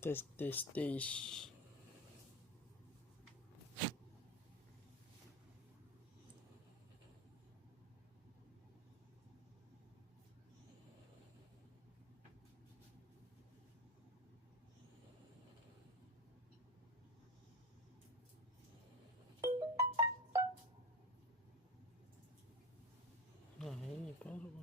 Tes. Nah ini baru.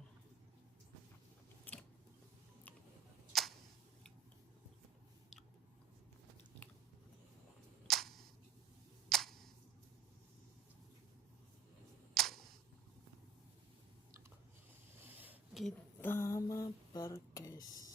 Kita mabar guys.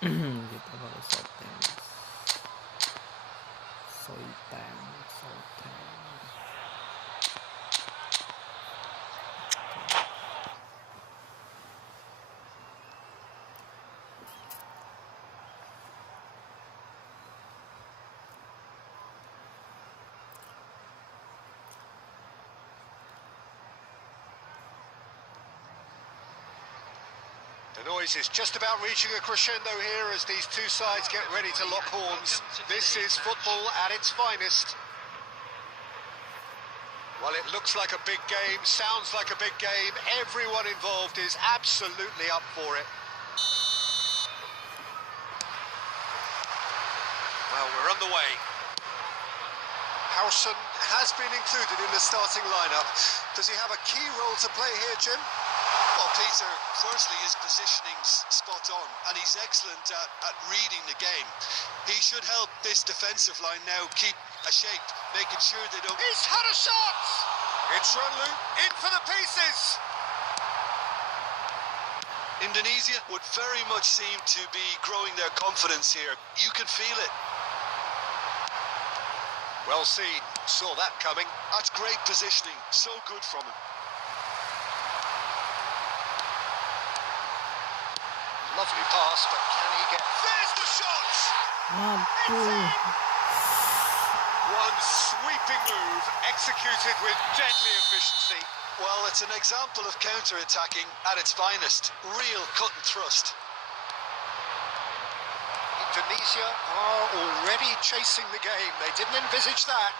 Kita pakai soitan. The noise is just about reaching a crescendo here as these two sides get ready to lock horns. This is football at its finest. Well, it looks like a big game, sounds like a big game. Everyone involved is absolutely up for it. Well, we're on the way. Howson has been included in the starting lineup. Does he have a key role to play here, Jim? Well, Peter, firstly, his positioning's spot on, and he's excellent at reading the game. He should help this defensive line now keep a shape, making sure they don't... He's had a shot! It's Runlu, in for the pieces! Indonesia would very much seem to be growing their confidence here. You can feel it. Well seen, saw that coming. That's great positioning, so good from him. Lovely pass, but can he get... There's the shot! One sweeping move, executed with deadly efficiency. Well, it's an example of counter-attacking at its finest. Real cut and thrust. Indonesia are already chasing the game. They didn't envisage that.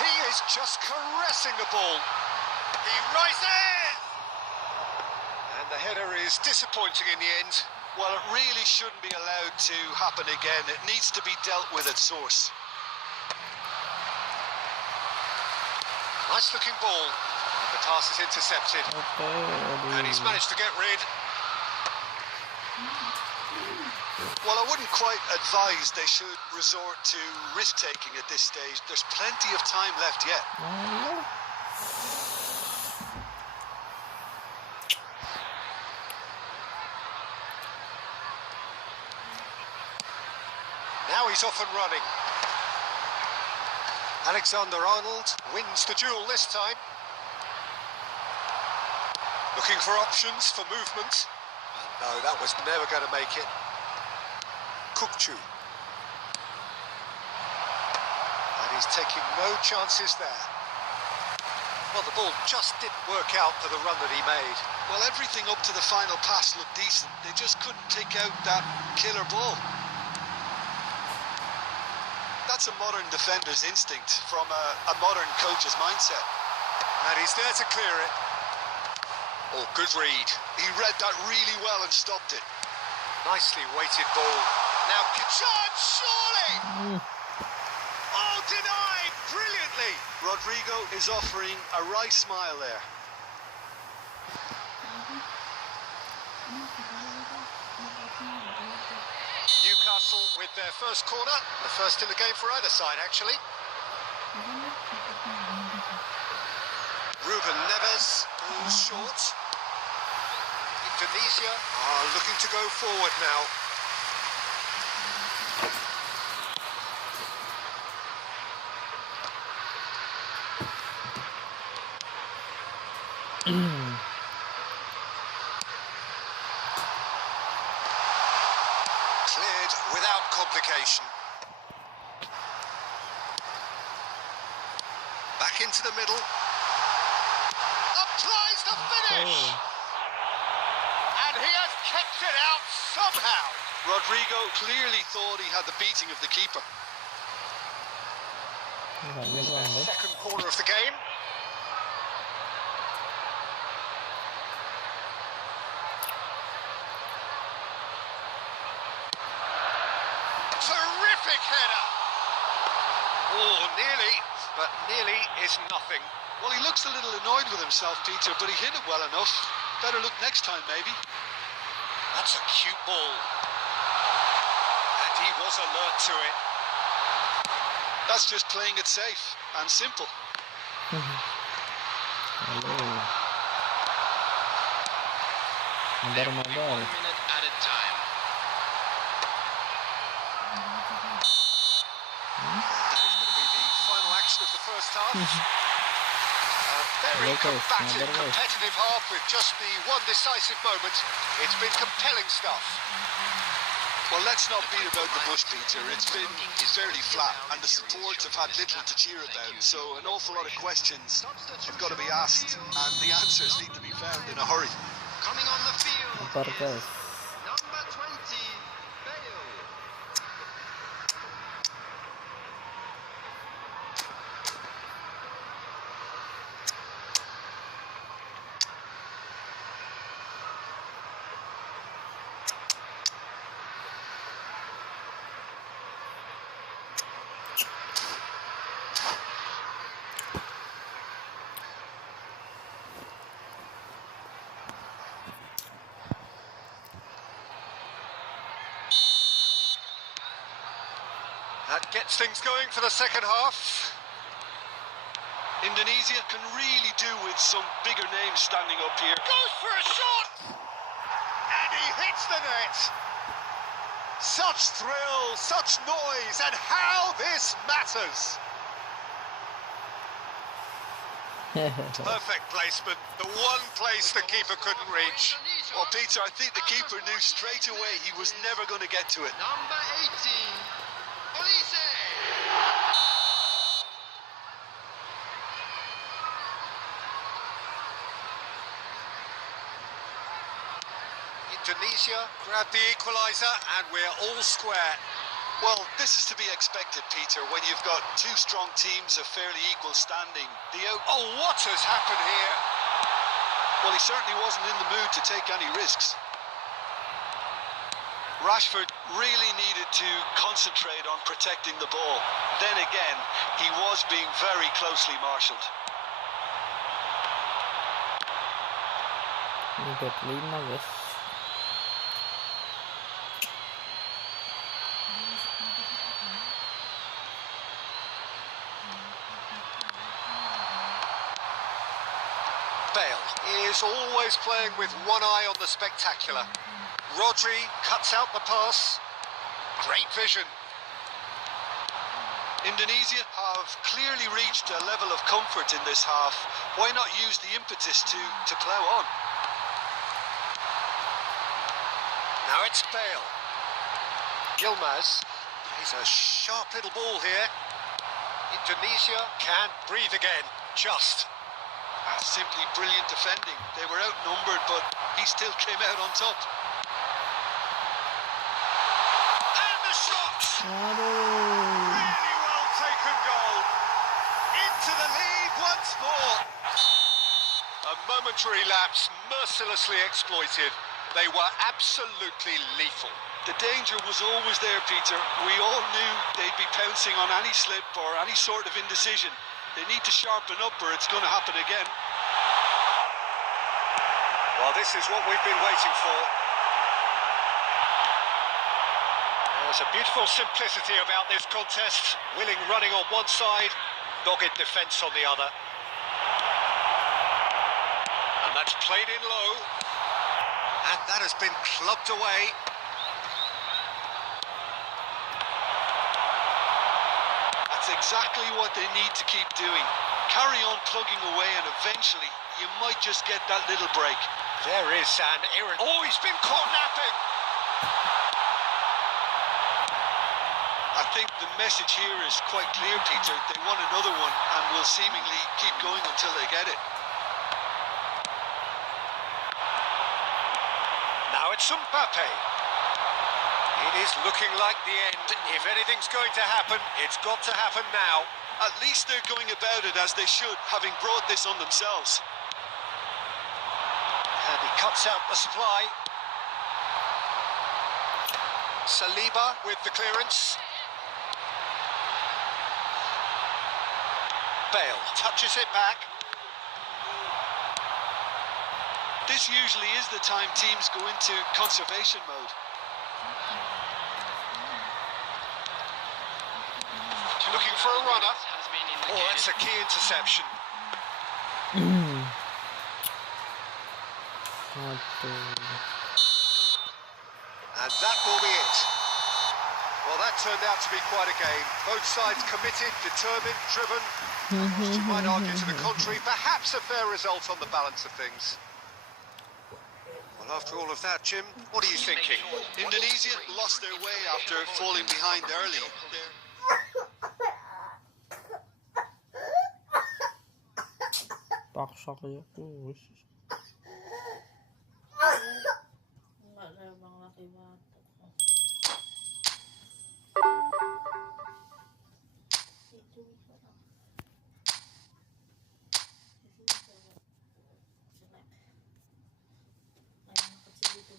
He is just caressing the ball. He rises! And the header is disappointing in the end. Well, it really shouldn't be allowed to happen again. It needs to be dealt with at source. Nice looking ball. The pass is intercepted. And he's managed to get rid. Well, I wouldn't quite advise they should resort to risk-taking at this stage. There's plenty of time left yet. Now he's off and running. Alexander-Arnold wins the duel this time. Looking for options for movement. No, that was never going to make it. Kukcu. And He's taking no chances there. Well, the ball just didn't work out for the run that he made. Well, everything up to the final pass looked decent. They just couldn't pick out that killer ball. That's a modern defender's instinct from a modern coach's mindset. And he's there to clear it. Oh, good read. He read that really well and stopped it. Nicely weighted ball. Now, shot, surely! Oh, denied brilliantly! Rodrigo is offering a wry smile there. Newcastle with their first corner. The first in the game for either side, actually. Ruben Neves, ball short. Indonesia are looking to go forward now. Cleared without complication. Back into the middle. Applies the finish! And he has kept it out somehow. Rodrigo clearly thought he had the beating of the keeper. Second corner of the game. Terrific header. Oh, nearly, but nearly is nothing. Well, he looks a little annoyed with himself, Peter, but he hit it well enough. Better look next time, maybe. That's a cute ball. And he was alert to it. That's just playing it safe and simple. Mabar. 1 minute at a time. That is going to be the final action of the first half. A very combative, competitive half with just the one decisive moment. It's been compelling stuff. Well, let's not beat about the bush, Peter. It's been fairly flat, and the supports have had little to cheer about. So an awful lot of questions have got to be asked, and the answers need to be found in a hurry. Coming on the field, Mabar, guys. number 20, Bale. That gets things going for the second half. Indonesia can really do with some bigger names standing up here. Goes for a shot! And he hits the net. Such thrill, such noise, and how this matters. Perfect placement, the one place the keeper couldn't reach. Well, Peter, I think the keeper knew straight away he was never going to get to it. Number 18, Olise. Indonesia grabbed the equaliser and we're all square. Well, this is to be expected, Peter, when you've got two strong teams of fairly equal standing. Oh, what has happened here? Well, he certainly wasn't in the mood to take any risks. Rashford really needed to concentrate on protecting the ball. Then again, he was being very closely marshalled. Udah 5, guys. Bale is always playing with one eye on the spectacular. Rodri cuts out the pass. Great vision. Indonesia have clearly reached a level of comfort in this half. Why not use the impetus to plough on? Now it's Bale. Yilmaz plays a sharp little ball here. Indonesia can breathe again, just. Simply brilliant defending. They were outnumbered, but he still came out on top. And the shot! Aduh. Really well taken goal. Into the lead once more. A momentary lapse mercilessly exploited. They were absolutely lethal. The danger was always there, Peter. We all knew they'd be pouncing on any slip or any sort of indecision. They need to sharpen up or it's going to happen again. Well, this is what we've been waiting for. There's a beautiful simplicity about this contest. Willing running on one side, dogged defence on the other. And that's played in low. And that has been clubbed away. That's exactly what they need to keep doing. Carry on plugging away and eventually you might just get that little break. There is an errant. Oh, he's been caught napping. I think the message here is quite clear, Peter. They want another one and will seemingly keep going until they get it. Now it's Mbappe. It is looking like the end. If anything's going to happen, it's got to happen now. At least they're going about it as they should, having brought this on themselves. And he cuts out the supply. Saliba with the clearance. Bale touches it back. This usually is the time teams go into conservation mode. Looking for a runner. Oh, that's a key interception. Aduh. And that will be it. Well, that turned out to be quite a game. Both sides committed, determined, driven. You might argue to the contrary, perhaps a fair result on the balance of things. Well, after all of that, Jim, what are you thinking? Indonesia lost their way after falling behind early. Paksa kayak kus. Enggak ada bang laki batuk. Itu orang. Di sini coba. Selek. Anak kecil itu.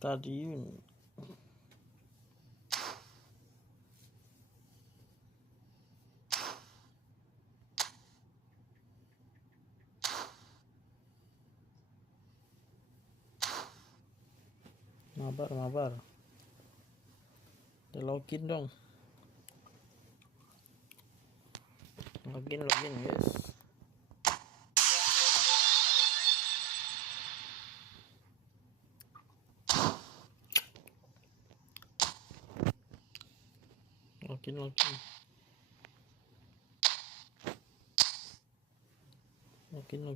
Stadion. Mabar. Ya, login dong. Login guys. Login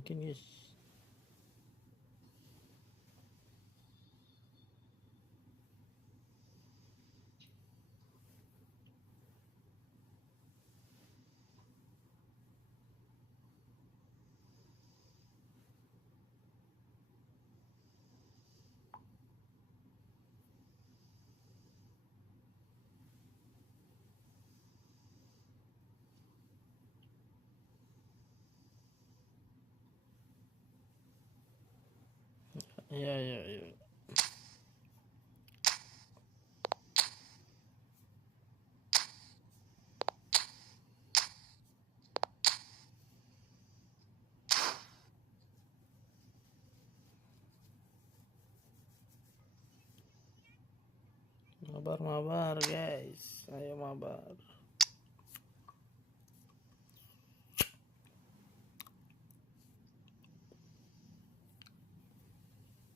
guys. Ya. Mabar guys. Ayo mabar.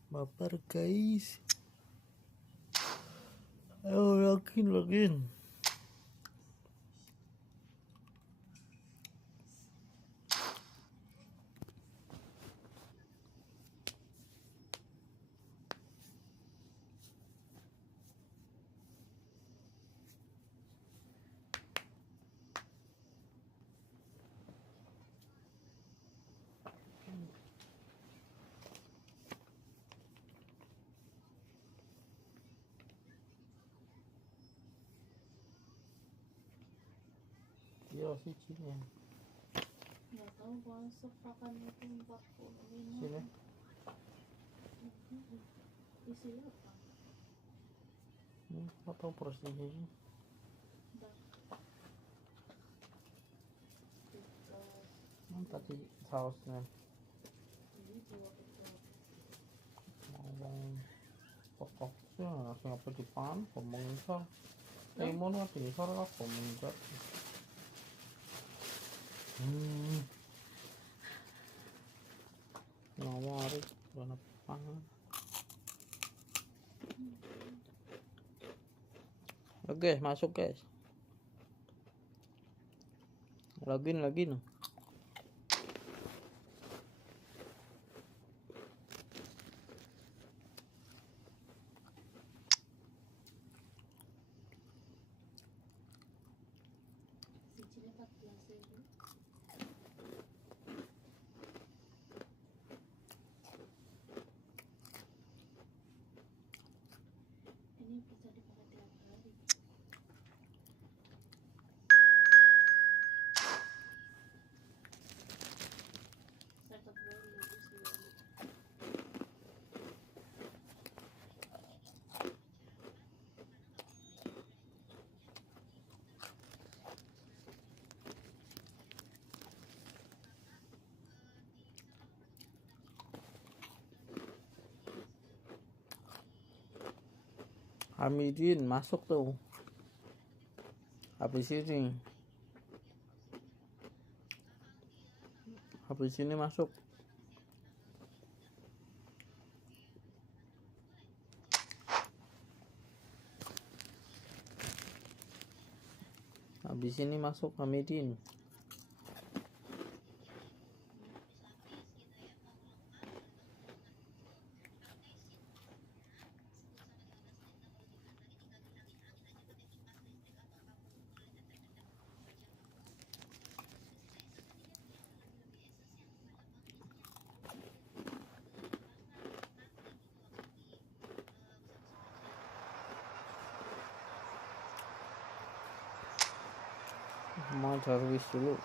Mabar guys. Ayo login. Iya sih sini. Nggak tahu kalau sepakan itu 45. Sini. Isi apa? Nggak tahu persisnya sih. Tadi sausnya. Pokoknya siapa di pan pemencar. Lemon di sana pemencar. Nawari warna pangan. Oke, masuk guys. Login. Sisinya 14.000. Ini bisa dipakai tiap hari. Second value is value. Hamidin masuk tuh. Habis ini masuk. Habis ini masuk Hamidin. Mau servis dulu.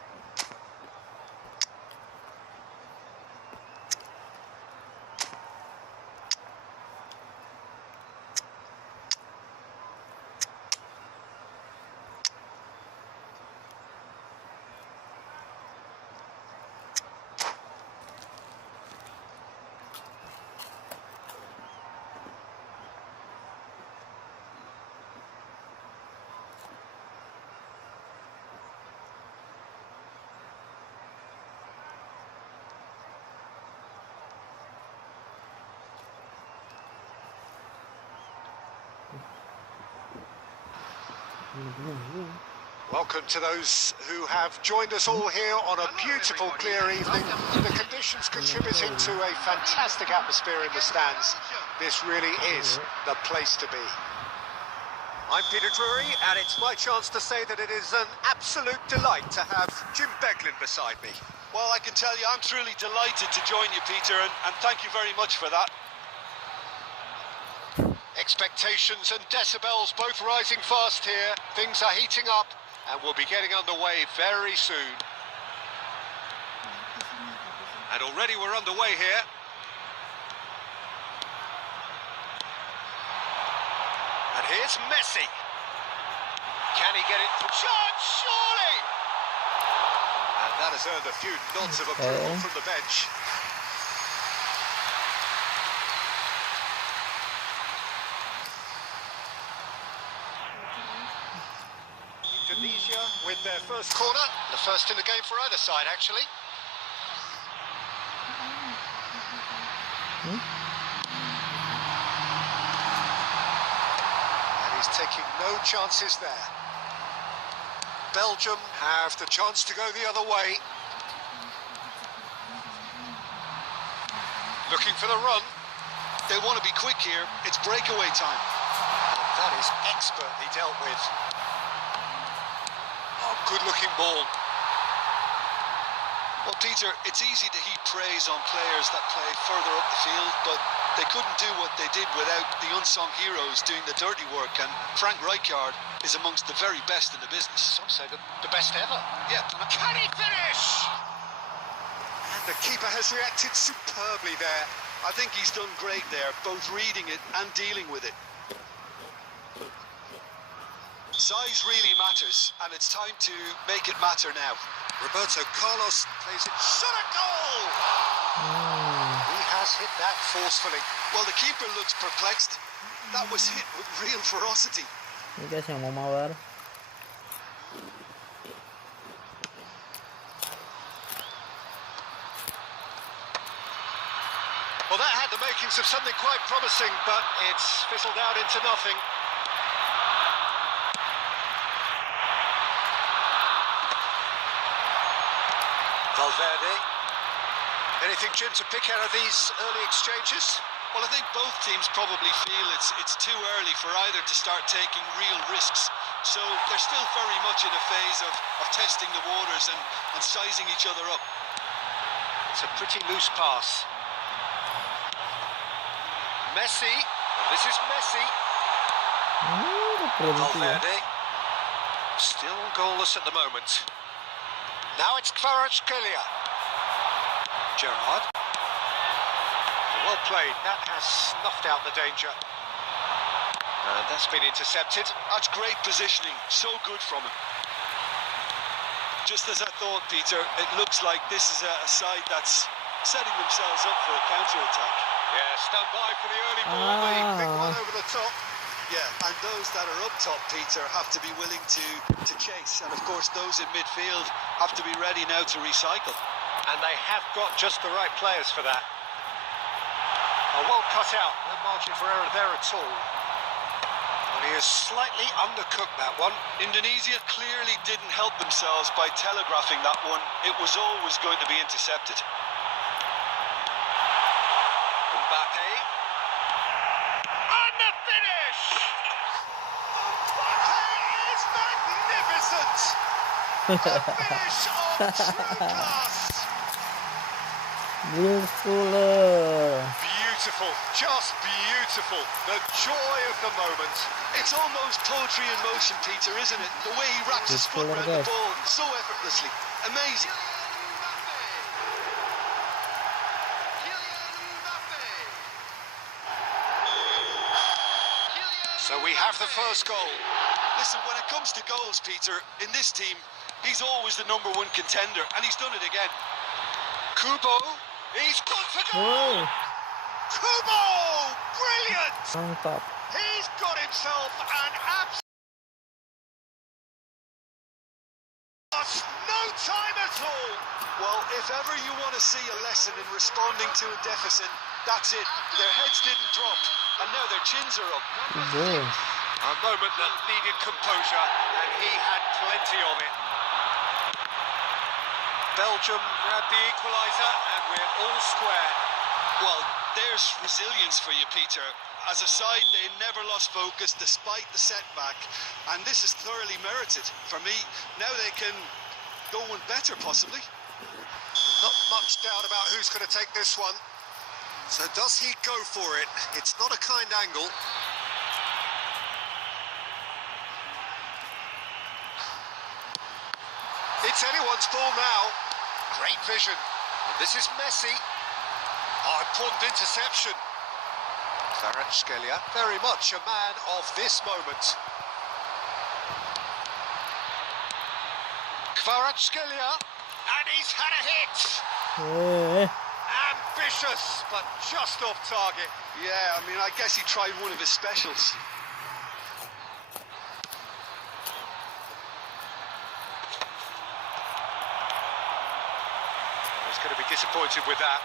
Welcome to those who have joined us all here on a beautiful, clear evening. The conditions contributing to a fantastic atmosphere in the stands. This really is the place to be. I'm Peter Drury, and it's my chance to say that it is an absolute delight to have Jim Beglin beside me. Well, I can tell you, I'm truly delighted to join you, Peter, and thank you very much for that. Expectations and decibels both rising fast here. Things are heating up, and we'll be getting underway very soon. And already we're underway here. And here's Messi. Can he get it? Shot, surely! And that has earned a few nods of approval from the bench. Indonesia with their first corner. The first in the game for either side, actually. He's taking no chances there. Belgium have the chance to go the other way. Looking for the run. They want to be quick here. It's breakaway time. And that is expertly dealt with. Oh, good-looking ball. Well, Peter, it's easy to heap praise on players that play further up the field, but they couldn't do what they did without the unsung heroes doing the dirty work, and Frank Rijkaard is amongst the very best in the business. Some say the best ever. Yeah. Can he finish? And the keeper has reacted superbly there. I think he's done great there, both reading it and dealing with it. Size really matters, and it's time to make it matter now. Roberto Carlos plays it. Shot a goal! He has hit that forcefully. Well, the keeper looks perplexed. That was hit with real ferocity. Ini guys yang mau mabar. Well, that had the makings of something quite promising, but it's fizzled out into nothing. Valverde. Anything, Jim, to pick out of these early exchanges? Well, I think both teams probably feel it's too early for either to start taking real risks. So they're still very much in a phase of testing the waters and sizing each other up. It's a pretty loose pass. Messi. And this is Messi. Valverde. Still goalless at the moment. Now it's Kvaratskhelia. Gerrard. Well played. That has snuffed out the danger. And that's been intercepted. That's great positioning. So good from him. Just as I thought, Peter, it looks like this is a side that's setting themselves up for a counter-attack. Yeah, stand by for the early ball. The big one over the top. Yeah, and those that are up top, Peter, have to be willing to chase. And, of course, those in midfield have to be ready now to recycle. And they have got just the right players for that. Oh, well cut out. No margin for error there at all. Well, he has slightly undercooked that one. Indonesia clearly didn't help themselves by telegraphing that one. It was always going to be intercepted. Mbappe. And the finish! Mbappe is magnificent! A finish of true class! Beautiful, just beautiful. The joy of the moment. It's almost poetry in motion, Peter, isn't it? The way he wraps his foot around the ball so effortlessly. Amazing. So we have the first goal. Listen, when it comes to goals, Peter, in this team, he's always the #1 contender, and he's done it again. Kubo, he's got to go! Wow. Kubo! Brilliant! Mantap. He's got himself an absolute... No time at all! Well, if ever you want to see a lesson in responding to a deficit, that's it. Their heads didn't drop, and now their chins are up. Wow. A moment that needed composure, and he had plenty of it. Belgium grabbed the equaliser, and we're all square. Well, there's resilience for you, Peter. As a side, they never lost focus despite the setback, and this is thoroughly merited. For me, now they can go one better, possibly. Not much doubt about who's going to take this one. So does he go for it? It's not a kind angle. It's anyone's ball now. Great vision. And this is Messi. Oh, important interception. Kvaratskhelia, very much a man of this moment. Kvaratskhelia, and he's had a hit. Ambitious, but just off target. Yeah, I mean, I guess he tried one of his specials. He's going to be disappointed with that.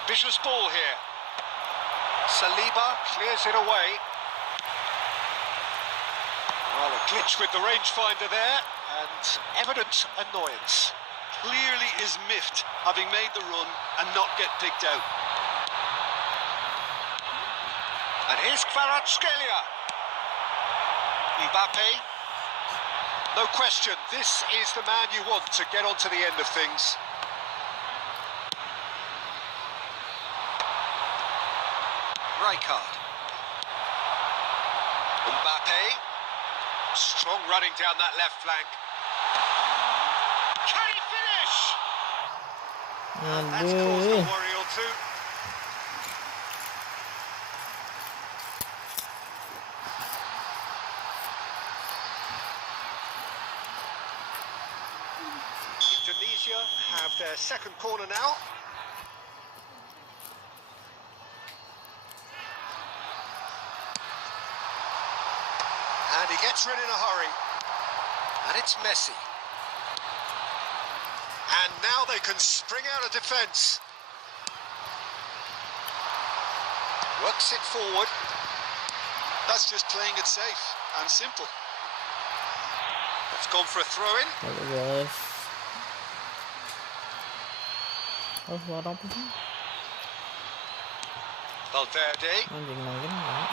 Ambitious ball here. Saliba clears it away. Well, a glitch with the rangefinder there, and evident annoyance. Clearly is miffed, having made the run and not get picked out. And here's Kvaratskhelia. Mbappe. No question, this is the man you want to get on to the end of things. Rijkaard. Mbappe. Strong running down that left flank. Can he finish? And that's caused a worry or two. Indonesia have their second corner now. And he gets rid in a hurry. And it's Messi. And now they can spring out of defence. Works it forward. That's just playing it safe and simple. It's gone for a throw-in. Guys. Oh, what happened? Valverde. Anjing lagi nih.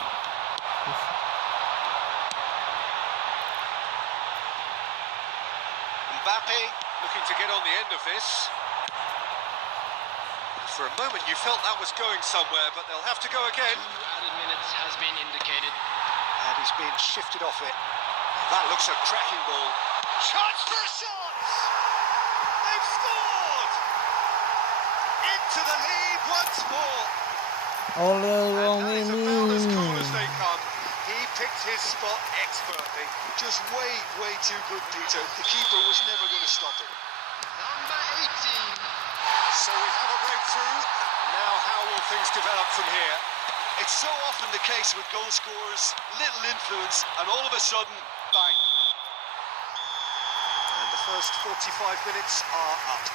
Mbappe looking to get on the end of this. For a moment you felt that was going somewhere, but they'll have to go again. 2 added minutes has been indicated. And he's been shifted off it. That looks a cracking ball. Chance for a shot! They've scored! Into the lead once more. Oleh And wong that is ini. about as cool as they come. He picked his spot expertly. Just way too good, Peter. The keeper was never going to stop it. Number 18. So we have a breakthrough. Now how will things develop from here? It's so often the case with goal scorers, little influence, and all of a sudden, bang. And the first 45 minutes are up.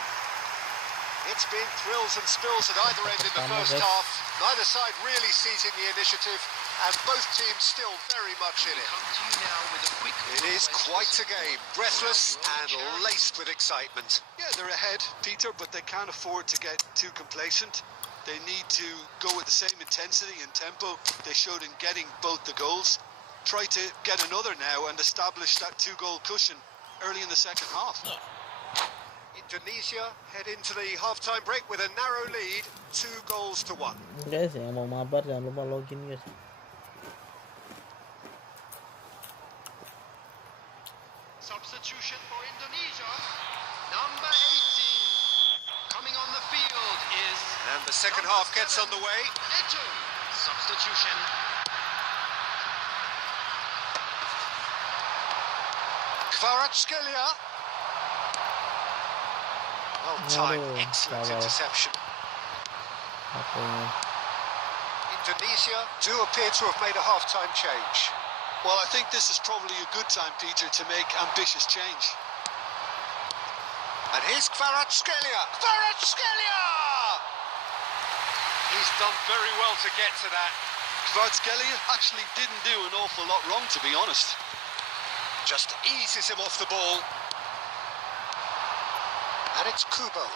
It's been thrills and spills at either end in the first half. Neither side really seizing the initiative, and both teams still very much in it. Come to you now with a quick It is quite a game, breathless and laced with excitement. Yeah, they're ahead, Peter, but they can't afford to get too complacent. They need to go with the same intensity and tempo they showed in getting both the goals. Try to get another now and establish that 2-goal cushion early in the second half. Indonesia head into the half-time break with a narrow lead, 2-1. Guys, yang mau mabar jangan lupa login guys. Substitution for Indonesia. Number 18. Coming on the field is... And the second half gets underway. Eto. Substitution. Kvaratskhelia. Well timed, Aduh, excellent salah. interception. Apa? Indonesia do appear to have made a half-time change. Well, I think this is probably a good time, Peter, to make ambitious change. And here's Kvaratskhelia. Kvaratskhelia! He's done very well to get to that. Kvaratskhelia actually didn't do an awful lot wrong, to be honest. Just eases him off the ball. And it's Kubo. Well,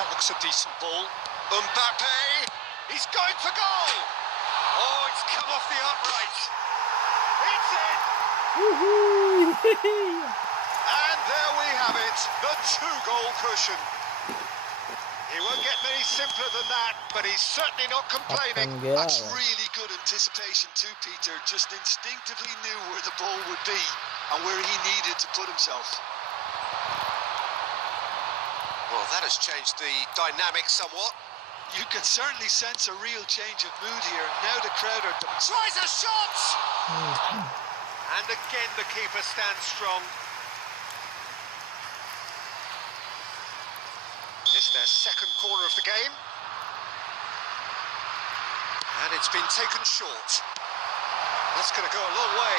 that looks a decent ball. Mbappe! He's going for goal! Oh, it's come off the upright. It's in! And there we have it, the 2-goal cushion. He won't get many simpler than that, but he's certainly not complaining. That's really good anticipation too, Peter. Just instinctively knew where the ball would be and where he needed to put himself. Well, that has changed the dynamic somewhat. You can certainly sense a real change of mood here. Now the crowd are... Tries a shot! And again the keeper stands strong. This is their second corner of the game. And it's been taken short. That's going to go a long way.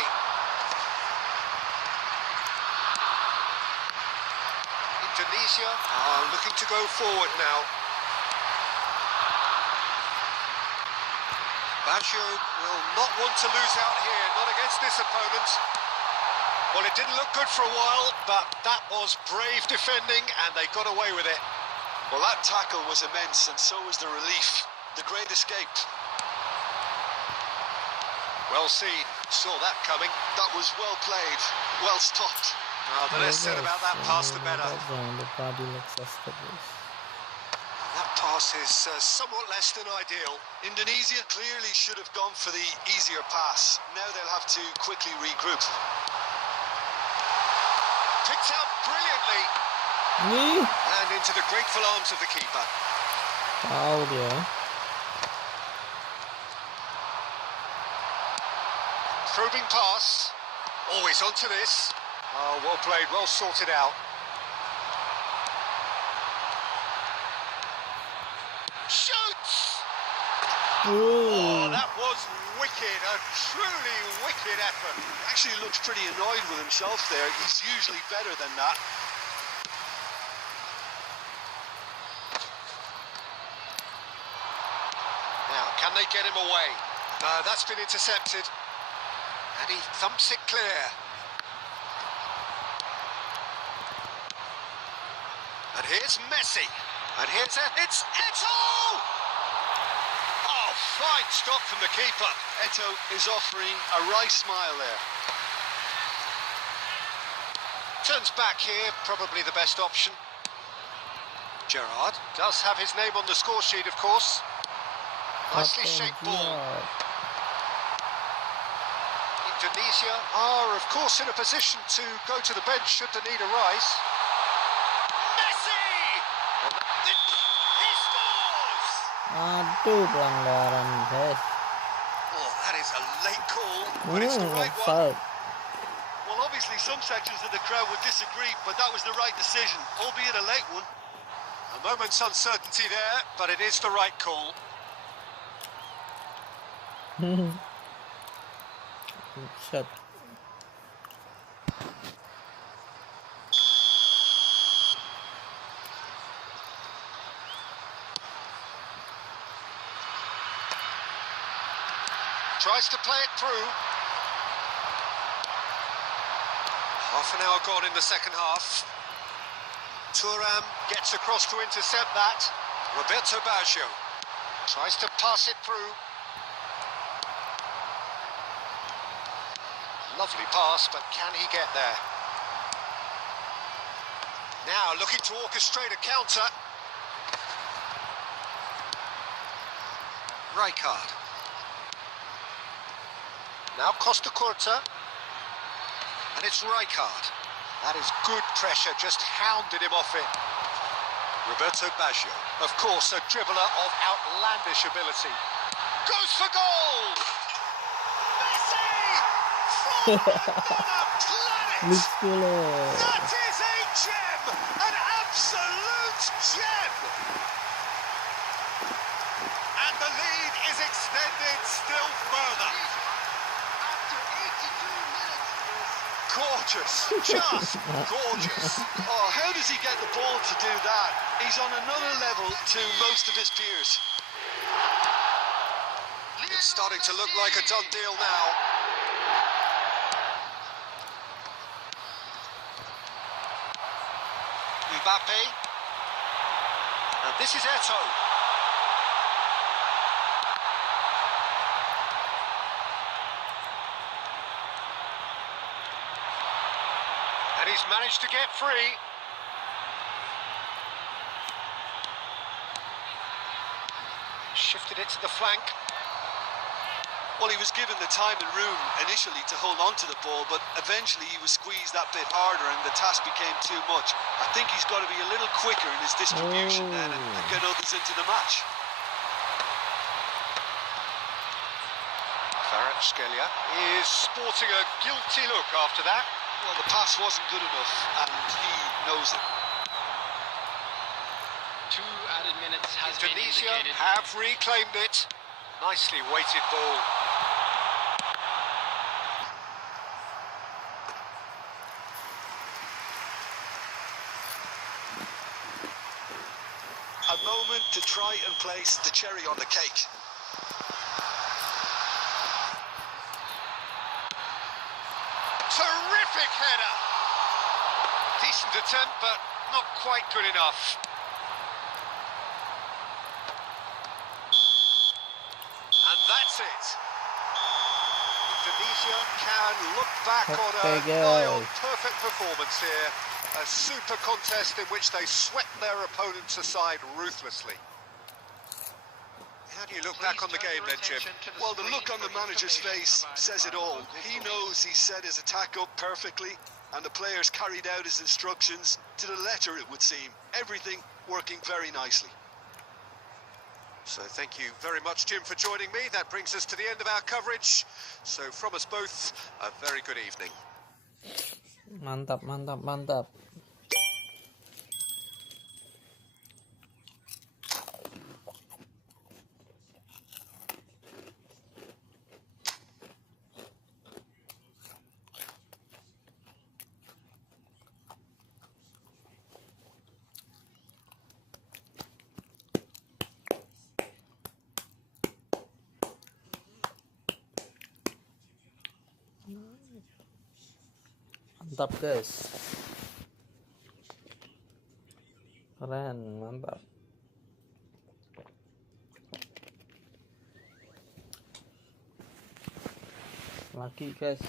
Indonesia are looking to go forward now. Baggio will not want to lose out here, not against this opponent. Well, it didn't look good for a while, but that was brave defending, and they got away with it. Well, that tackle was immense, and so was the relief. The great escape. Well seen, saw that coming. That was well played, well stopped. Well, the less said about that pass, the better. That pass is somewhat less than ideal. Indonesia clearly should have gone for the easier pass. Now they'll have to quickly regroup. Picked out brilliantly. And into the grateful arms of the keeper. Tahu dia. Probing pass. Always onto this. Oh, well played, well sorted out. Shoots! Oh, that was wicked, a truly wicked effort. Actually looks pretty annoyed with himself there. He's usually better than that. Now, can they get him away? No, that's been intercepted. And he thumps it clear. And here's Messi. And here's it's Eto! Oh, fine stop from the keeper. Eto is offering a wry smile there. Turns back here, probably the best option. Gerrard does have his name on the score sheet, of course. Nicely shaped ball. Indonesia are, of course, in a position to go to the bench should the need arise. Messi! He scores! Aduh, pelanggaran, guys. Oh, that is a late call, but it's the right one. Offside. Well, obviously some sections of the crowd would disagree, but that was the right decision, albeit a late one. A moment's uncertainty there, but it is the right call. Shot. Tries to play it through. Half an hour gone in the second half. Thuram gets across to intercept that. Roberto Baggio tries to pass it through. Lovely pass, but can he get there? Now looking to orchestrate a counter. Rijkaard. Now Costa Curta. And it's Rijkaard. That is good pressure, just hounded him off it. Roberto Baggio, of course, a dribbler of outlandish ability. Goes for goal! Messi! For another planet! That is a gem! An absolute gem! And the lead is extended still further. Gorgeous, just gorgeous. Oh, how does he get the ball to do that? He's on another level to most of his peers. It's starting to look like a done deal now. Mbappe. And this is Eto. And he's managed to get free. Shifted it to the flank. Well, he was given the time and room initially to hold on to the ball, but eventually he was squeezed that bit harder and the task became too much. I think he's got to be a little quicker in his distribution then and get others into the match. Kvaratskhelia is sporting a guilty look after that. Well, the pass wasn't good enough, and he knows it. 2 added minutes has been Indonesia indicated. have reclaimed it. Nicely weighted ball. A moment to try and place the cherry on the cake. Terrific header. Decent attempt, but not quite good enough. And that's it. Indonesia can look back on a nigh-on perfect performance here. A super contest in which they swept their opponents aside ruthlessly. How do you look back on the game then, Jim? Well, the look on the manager's face says it all. He knows he set his attack up perfectly, and the players carried out his instructions to the letter, it would seem. Everything working very nicely. So thank you very much, Jim, for joining me. That brings us to the end of our coverage. So from us both, a very good evening. Mantap, mantap, mantap. Mantap guys, keren, mantap. Lagi guys.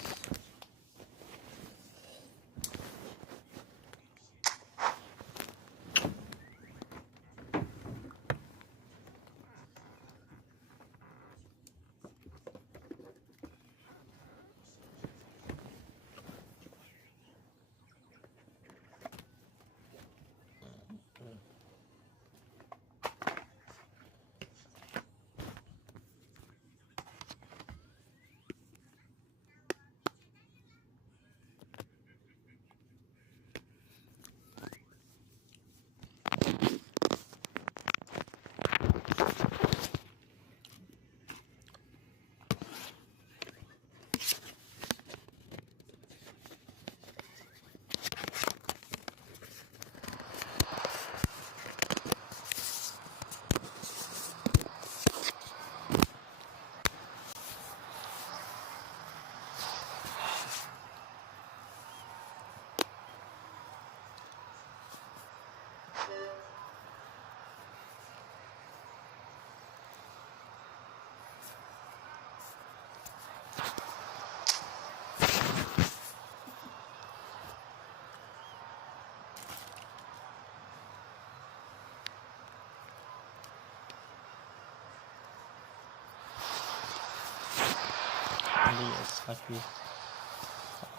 Lagi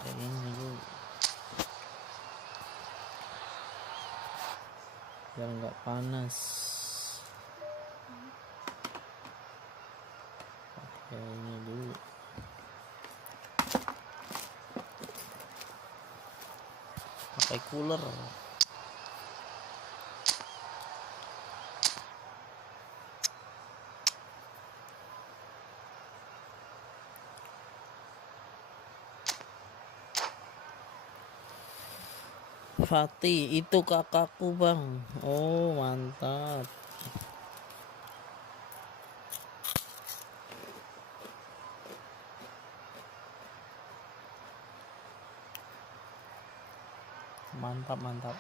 ini dulu biar nggak panas. Pakai ini dulu. Pakai cooler. Fatih, itu kakakku bang. Oh mantap. Mantap, mantap.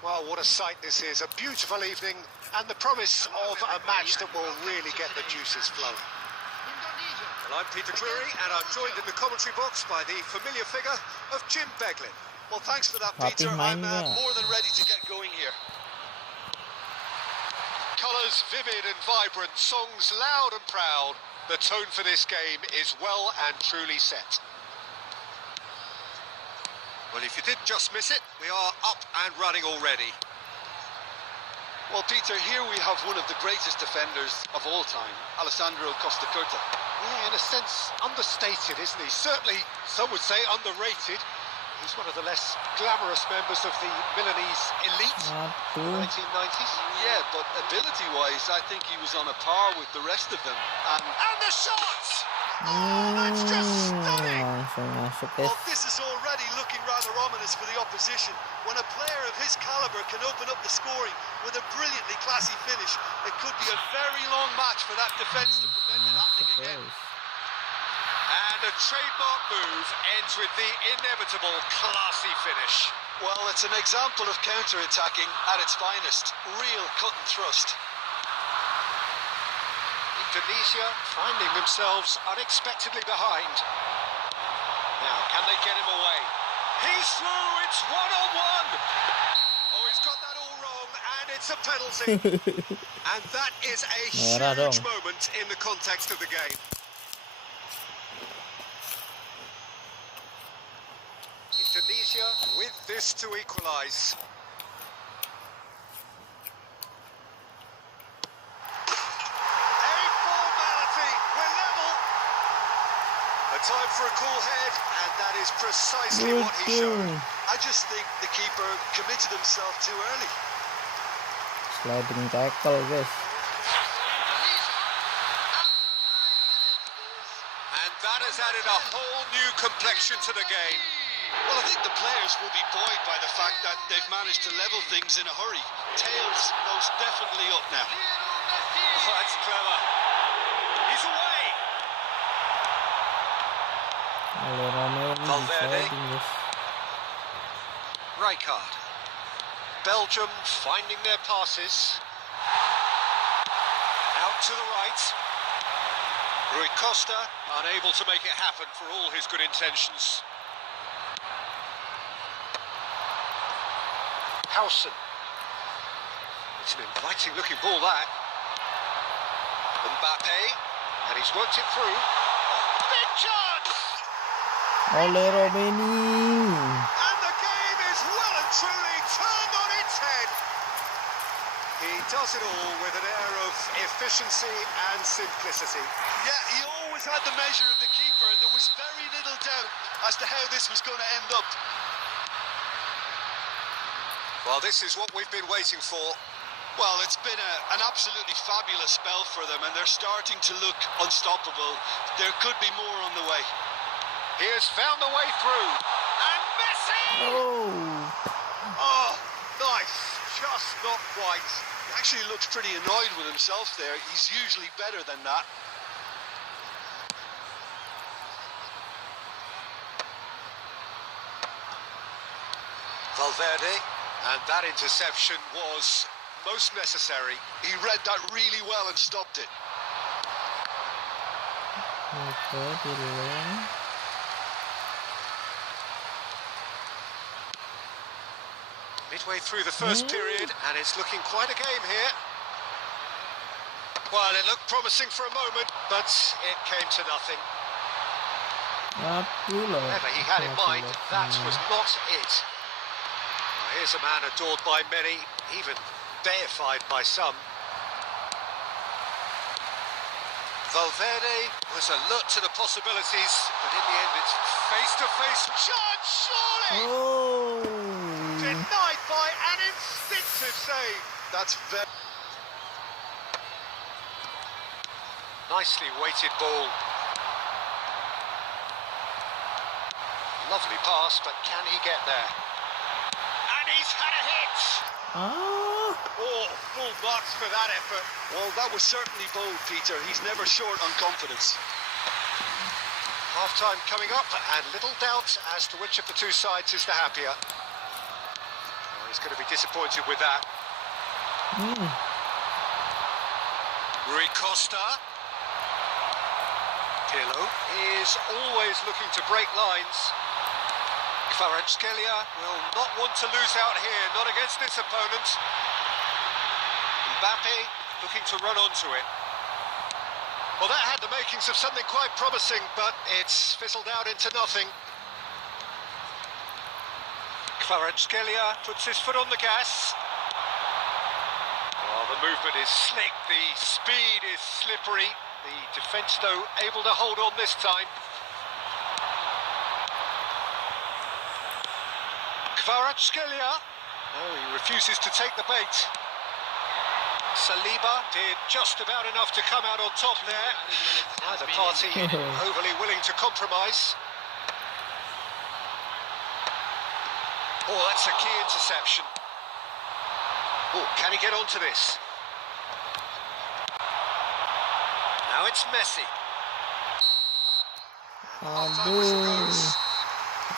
Well, what a sight this is. A beautiful evening and the promise of a match that will really get the juices flowing. Well, I'm Peter Drury and I'm joined in the commentary box by the familiar figure of Jim Beglin. Well, thanks for that, Peter. I'm more than ready to get going here. Colours vivid and vibrant, songs loud and proud. The tone for this game is well and truly set. Well, if you did just miss it, we are up and running already. Well, Peter, here we have one of the greatest defenders of all time, Alessandro Costa Curta. Yeah, in a sense, understated, isn't he? Certainly, some would say underrated. He's one of the less glamorous members of the Milanese elite in the 1990s. Yeah, but ability-wise, I think he was on a par with the rest of them. And the shot! Oh, that's just stunning! Well, this is already looking rather ominous for the opposition. When a player of his calibre can open up the scoring with a brilliantly classy finish, it could be a very long match for that defence to prevent it happening again. And And a trademark move ends with the inevitable classy finish. Well, it's an example of counter-attacking at its finest. Real cut and thrust. Indonesia finding themselves unexpectedly behind. Now, can they get him away? He's through, it's one-on-one! Oh, he's got that all wrong, and it's a penalty. And that is a huge moment in the context of the game. Indonesia with this to equalise. A formality, we're level. A time for a cool head, and that is precisely what he showed. I just think the keeper committed himself too early. Sliding tackle, guys. And that has added a whole new complexion to the game. Well, I think the players will be buoyed by the fact that they've managed to level things in a hurry. Tails most definitely up now. Oh, that's clever. He's away. Valverde. Rijkaard. Belgium finding their passes. Out to the right. Rui Costa unable to make it happen for all his good intentions. Howson. It's an inviting looking ball, that. Mbappe, and he's worked it through. Oh, big chance! Oleh Romeni. And the game is well and truly turned on its head. He does it all with an air of efficiency and simplicity. Yeah, he always had the measure of the keeper, and there was very little doubt as to how this was going to end up. Well, this is what we've been waiting for. Well, it's been an absolutely fabulous spell for them, and they're starting to look unstoppable. There could be more on the way. He has found the way through. And Messi! Oh, nice. Just not quite. He actually looks pretty annoyed with himself there. He's usually better than that. Valverde, and that interception was most necessary. He read that really well and stopped it. Midway through the first period, and it's looking quite a game here. Well, it looked promising for a moment, but it came to nothing. Whatever he had in mind, that was not it. Now, here's a man adored by many, even deified by some. Valverde was alert to the possibilities, but in the end it's face-to-face. Chance, surely! Denied by an instinctive save. That's very... Nicely weighted ball. Lovely pass, but can he get there? And he's had a hit! Oh, full marks for that effort. Well, that was certainly bold, Peter. He's never short on confidence. Half-time coming up, and little doubt as to which of the two sides is the happier. Oh, he's going to be disappointed with that. Rui Costa. Pirlo is always looking to break lines. Kvaratskhelia will not want to lose out here, not against this opponent. Mbappe looking to run onto it. Well, that had the makings of something quite promising, but it's fizzled out into nothing. Kvaratskhelia puts his foot on the gas. Well, the movement is slick, the speed is slippery. The defence, though, able to hold on this time. Kvaratskhelia. No, he refuses to take the bait. Saliba did just about enough to come out on top there. Neither party overly willing to compromise. Oh, that's a key interception. Oh, can he get onto this? Now it's Messi. And Half-time whistle Aduh. goes.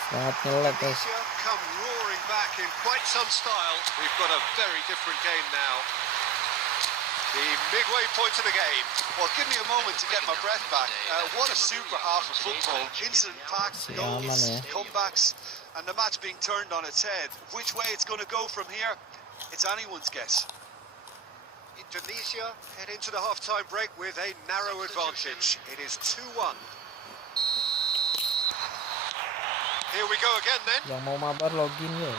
Sangat ngelek guys. Tunisia come roaring back in quite some style. We've got a very different game now. The midway point of the game. Well, give me a moment to get my breath back. What a super half of football. Incident-packed, goals, comebacks, and the match being turned on its head. Which way it's going to go from here, it's anyone's guess. Tunisia head into the half-time break with a narrow advantage. It is 2-1. Here we go again then. Yang mau mabar login ya.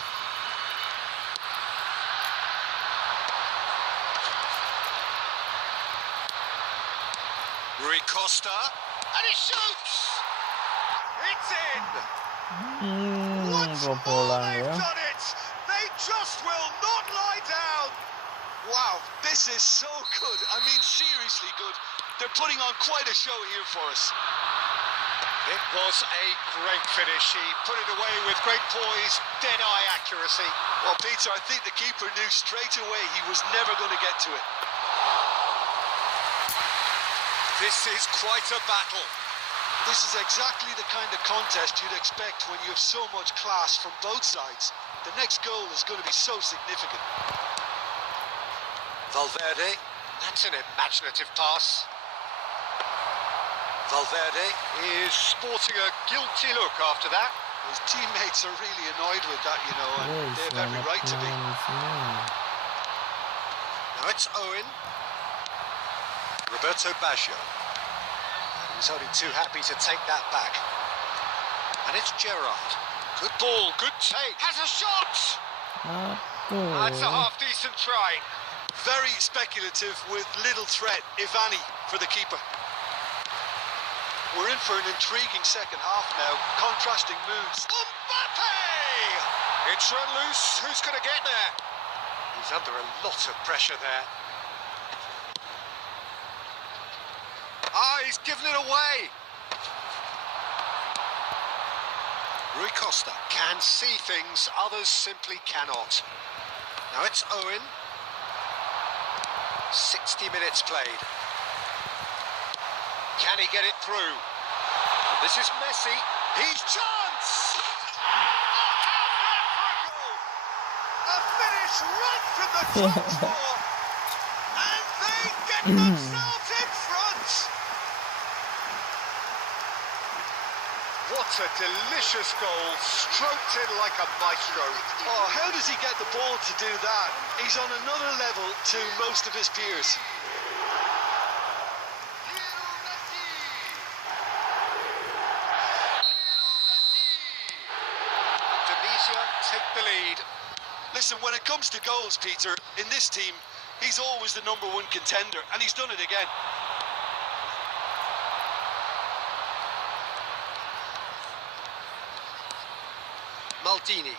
Rui Costa, and he shoots! It's in! Once more Bobolan they've ya. done it! They just will not lie down! Wow, this is so good. I mean, seriously good. They're putting on quite a show here for us. It was a great finish. He put it away with great poise, dead-eye accuracy. Well, Peter, I think the keeper knew straight away he was never going to get to it. This is quite a battle. This is exactly the kind of contest you'd expect when you have so much class from both sides. The next goal is going to be so significant. Valverde, that's an imaginative pass. Valverde is sporting a guilty look after that. His teammates are really annoyed with that, you know, and Woi, they have every right to be. Now it's Owen. Roberto Baggio. And he's only too happy to take that back. And it's Gerrard. Good ball, good take. Has a shot! That's a half-decent try. Very speculative with little threat, if any, for the keeper. We're in for an intriguing second half now, contrasting moods. Mbappe! It's run loose. Who's going to get there? He's under a lot of pressure there. He's given it away. Rui Costa can see things others simply cannot. Now it's Owen. 60 minutes played. Can he get it through? This is Messi. He's chance! A finish right from the top floor. And they get themselves in front. What a delicious goal, stroked in like a maestro. Oh, how does he get the ball to do that? He's on another level to most of his peers. Tunisia take the lead. Listen, when it comes to goals, Peter, in this team, he's always the #1 contender, and he's done it again. Maldini.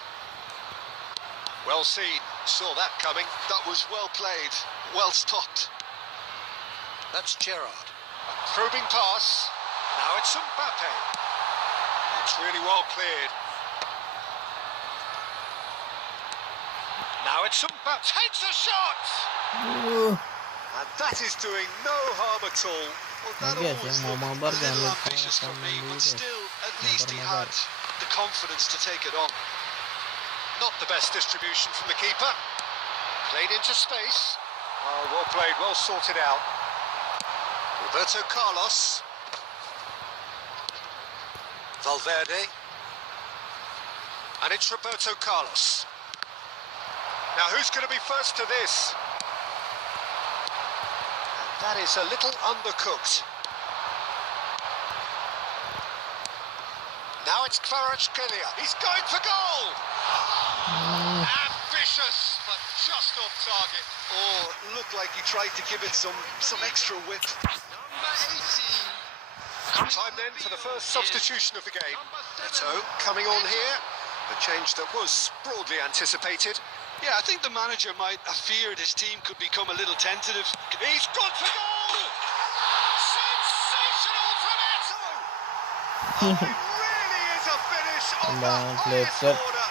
Well seen. Saw that coming. That was well played, well stopped. That's Gerrard. A probing pass. Now it's Mbappe. It's really well cleared. Now it's Mbappe. Takes a shot! And that is doing no harm at all. Well, that Yes, almost yang mau looked mabar a jangan little lupa ambitious for me, komen but dulu, still, at guys. least he Mabar-mabar. had the confidence to take it on. Not the best distribution from the keeper. Played into space. Oh, well played, well sorted out. Roberto Carlos. Valverde. And it's Roberto Carlos. Now who's going to be first to this? And that is a little undercooked. Now it's Kvaratskhelia. He's going for goal! Ambitious, but just off target. Oh, looked like he tried to give it some extra whip. Number 18. Time then for the first substitution of the game. Neto coming on here. A change that was broadly anticipated. Yeah, I think the manager might have feared his team could become a little tentative. He's gone for goal! Sensational from Neto! Oh, it really is a finish of the highest order.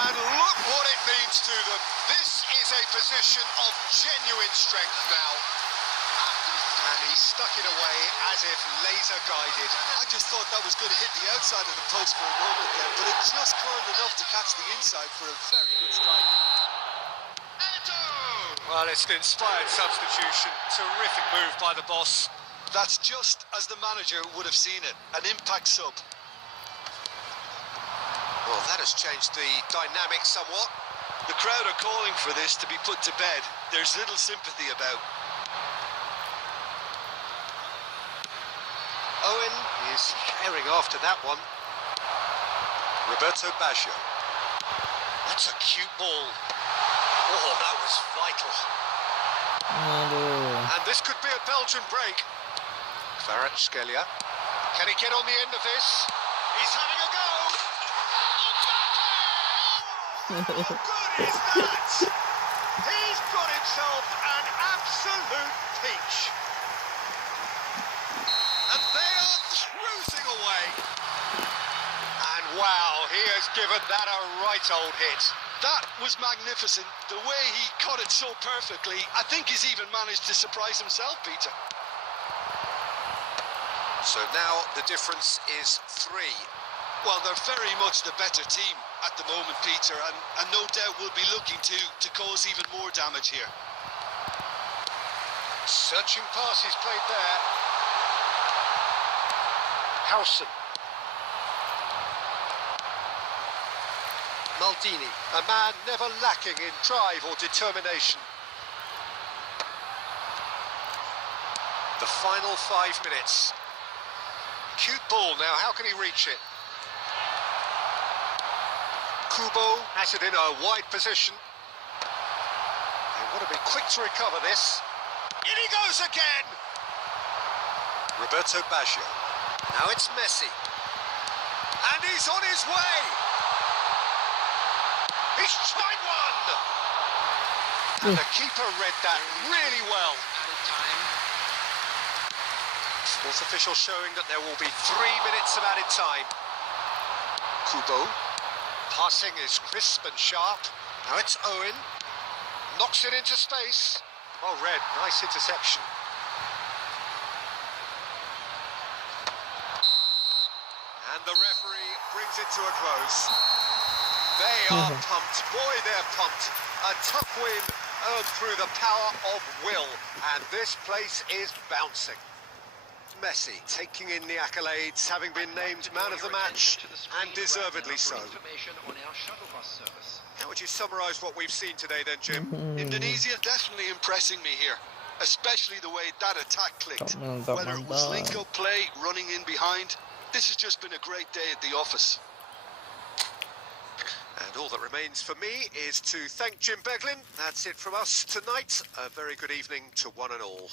And look what it means to them. This is a position of genuine strength now. And he stuck it away as if laser guided. I just thought that was going to hit the outside of the post for a moment there, but it just curled enough to catch the inside for a very good strike. Well, it's an inspired substitution. Terrific move by the boss. That's just as the manager would have seen it, an impact sub. Well, that has changed the dynamic somewhat. The crowd are calling for this to be put to bed. There's little sympathy about. Owen is herring after that one. Roberto Baggio. That's a cute ball. Oh, that was vital. Aduh. And this could be a Belgian break. Kvaratskhelia. Can he get on the end of this? He's having a go. How good is that? He's got himself an absolute peach. And they are cruising away. And wow, he has given that a right old hit. That was magnificent. The way he caught it so perfectly, I think he's even managed to surprise himself, Peter. So now the difference is 3. Well, they're very much the better team at the moment, Peter, and no doubt will be looking to cause even more damage here. Searching pass he's played there. Howson. Maldini, a man never lacking in drive or determination. The final 5 minutes. Cute ball now, how can he reach it? Kubo has it in a wide position. They want to be quick to recover this. In he goes again! Roberto Baggio. Now it's Messi. And he's on his way! He's tried one! And the keeper read that really well. Sports official showing that there will be 3 minutes of added time. Kubo. Passing is crisp and sharp. Now it's Owen. Knocks it into space. Well read, nice interception. And the referee brings it to a close. They are pumped. Boy, they're pumped. A tough win earned through the power of will. And this place is bouncing. Messi taking in the accolades, having been named man of the match, and deservedly so. How would you summarise what we've seen today then, Jim? Indonesia definitely impressing me here, especially the way that attack clicked. Mantap, Whether it was mantap. link-up play, running in behind, this has just been a great day at the office. And all that remains for me is to thank Jim Beglin. That's it from us tonight. A very good evening to one and all.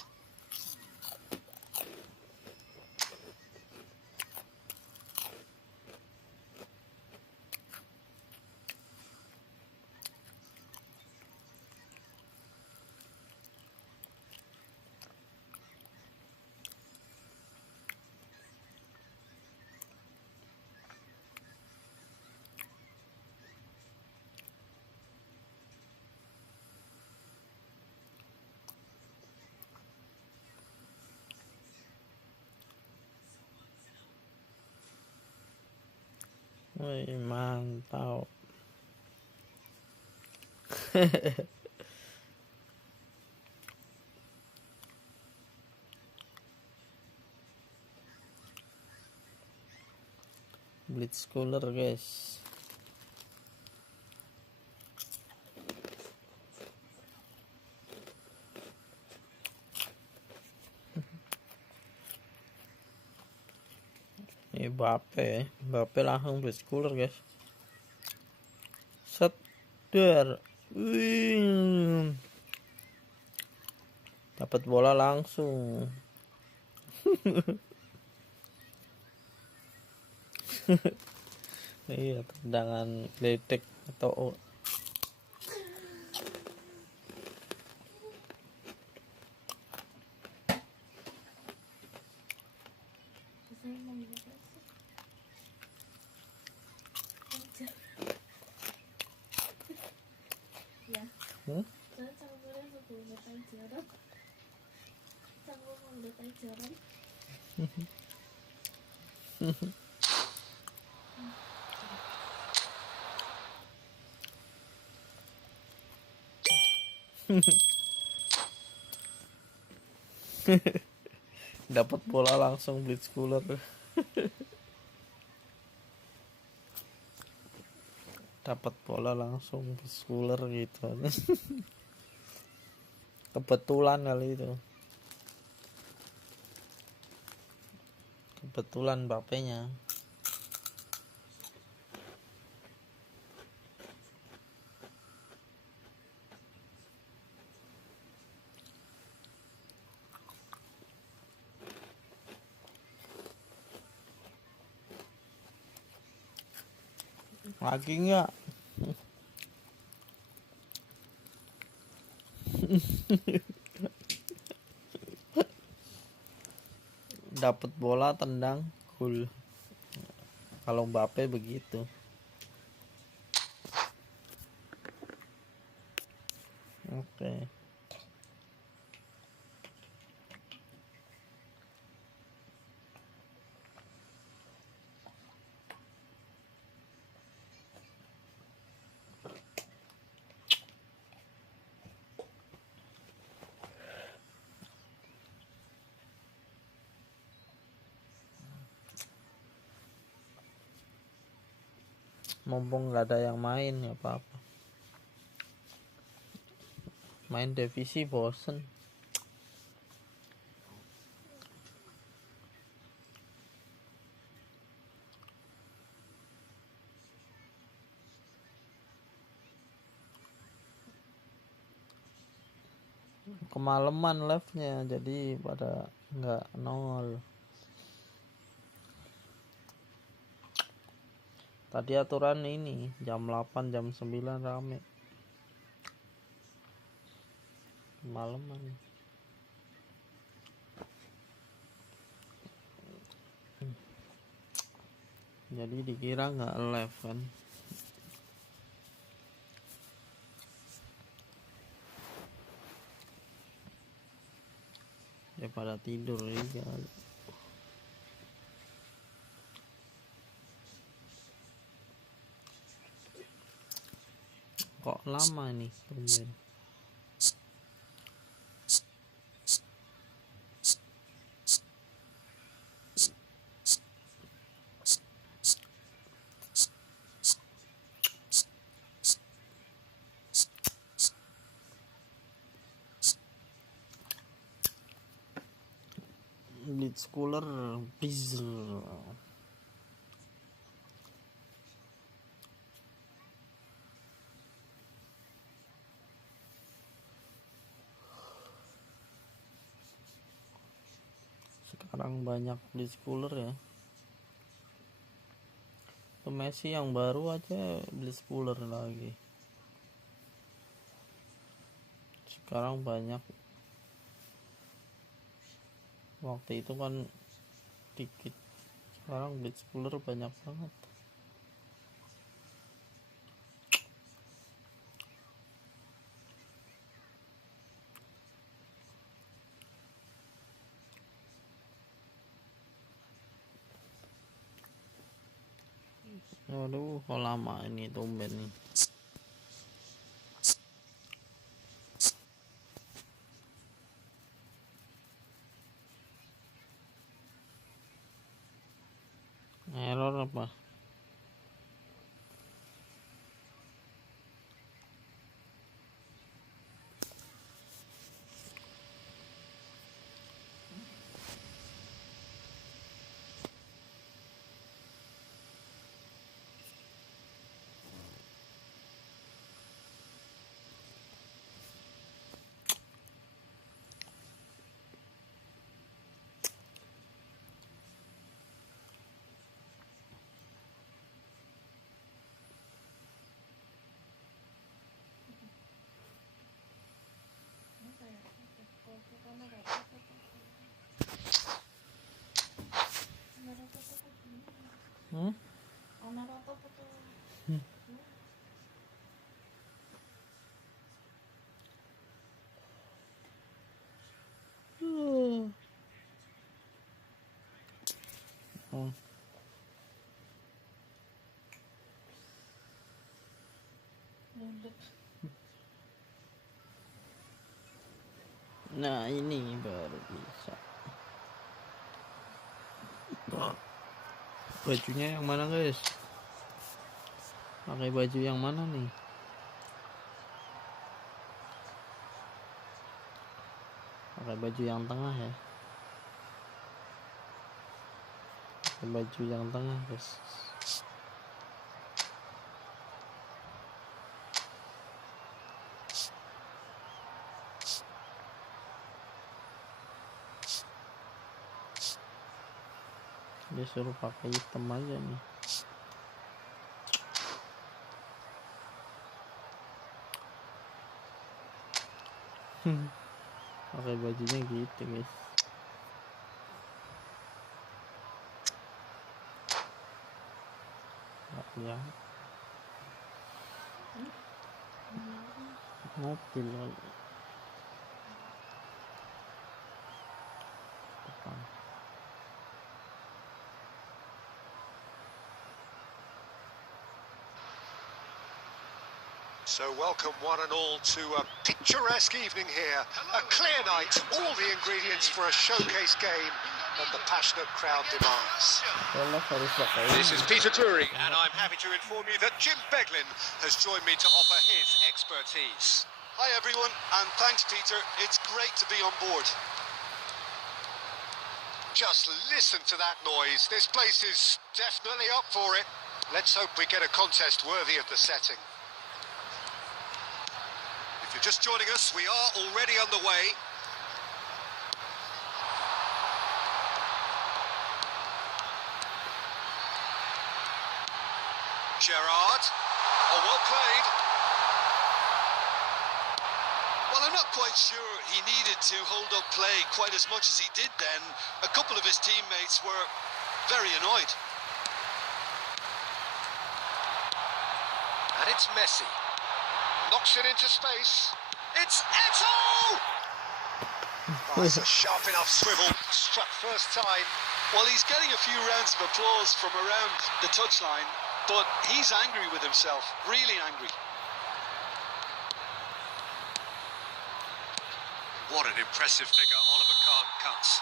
Wih, mantap. Blitz cooler, guys. Ini Bape langsung blitz cooler, guys. Set, der. Wih. Dapat bola langsung. Iya, tendangan letek atau Aku mau udah pacaran. Dapat bola langsung blitz cooler. Dapat bola langsung blitz cooler gitu. Kebetulan kali itu. Kebetulan bapenya. Lagi enggak? Dapat bola tendang gol. Kalau Mbappe begitu. Oke. Mumpung nggak ada yang main ya apa-apa. Main divisi bosen. Kemalaman live-nya jadi pada nggak nongol. Tadi aturan ini jam 8 jam 9 rame. Kemalaman. Jadi dikira nggak live kan. Ya pada tidur juga. Kok lama nih tumben. Blitz cooler please. Sekarang banyak blitz cooler ya. Itu Messi yang baru aja blitz cooler lagi. Sekarang banyak. Waktu itu kan dikit. Sekarang blitz cooler banyak banget. Aduh, kok lama ini tumben nih. Error apa? Oh. Nah, ini baru bisa. Bajunya yang mana, guys? Pakai baju yang mana nih? Pakai baju yang tengah ya. Pakai baju yang tengah, guys. Dia suruh pakai hitam aja nih. Pakai bajunya gitu, guys. Ya. Mobil kali. Depan. So welcome one and all to a picturesque evening here. A clear night, all the ingredients for a showcase game that the passionate crowd demands. This is Peter Drury, and I'm happy to inform you that Jim Beglin has joined me to offer his expertise. Hi everyone, and thanks Peter. It's great to be on board. Just listen to that noise. This place is definitely up for it. Let's hope we get a contest worthy of the setting. If you're just joining us, we are already underway. Gerrard. Oh, well played. Well, I'm not quite sure he needed to hold up play quite as much as he did then. A couple of his teammates were very annoyed. And it's Messi. Knocks it into space. It's Eto'o! Oh, it's a sharp enough swivel. Struck first time. Well, he's getting a few rounds of applause from around the touchline, but he's angry with himself, really angry. What an impressive figure Oliver Kahn cuts.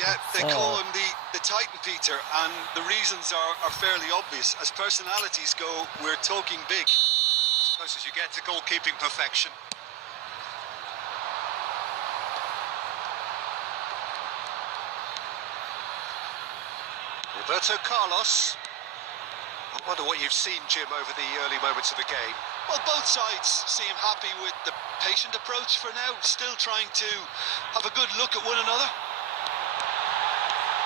Yeah, they call him the Titan, Peter, and the reasons are fairly obvious. As personalities go, we're talking big. As close as you get to goalkeeping perfection. Roberto Carlos. I wonder what you've seen, Jim, over the early moments of the game. Well, both sides seem happy with the patient approach for now, still trying to have a good look at one another.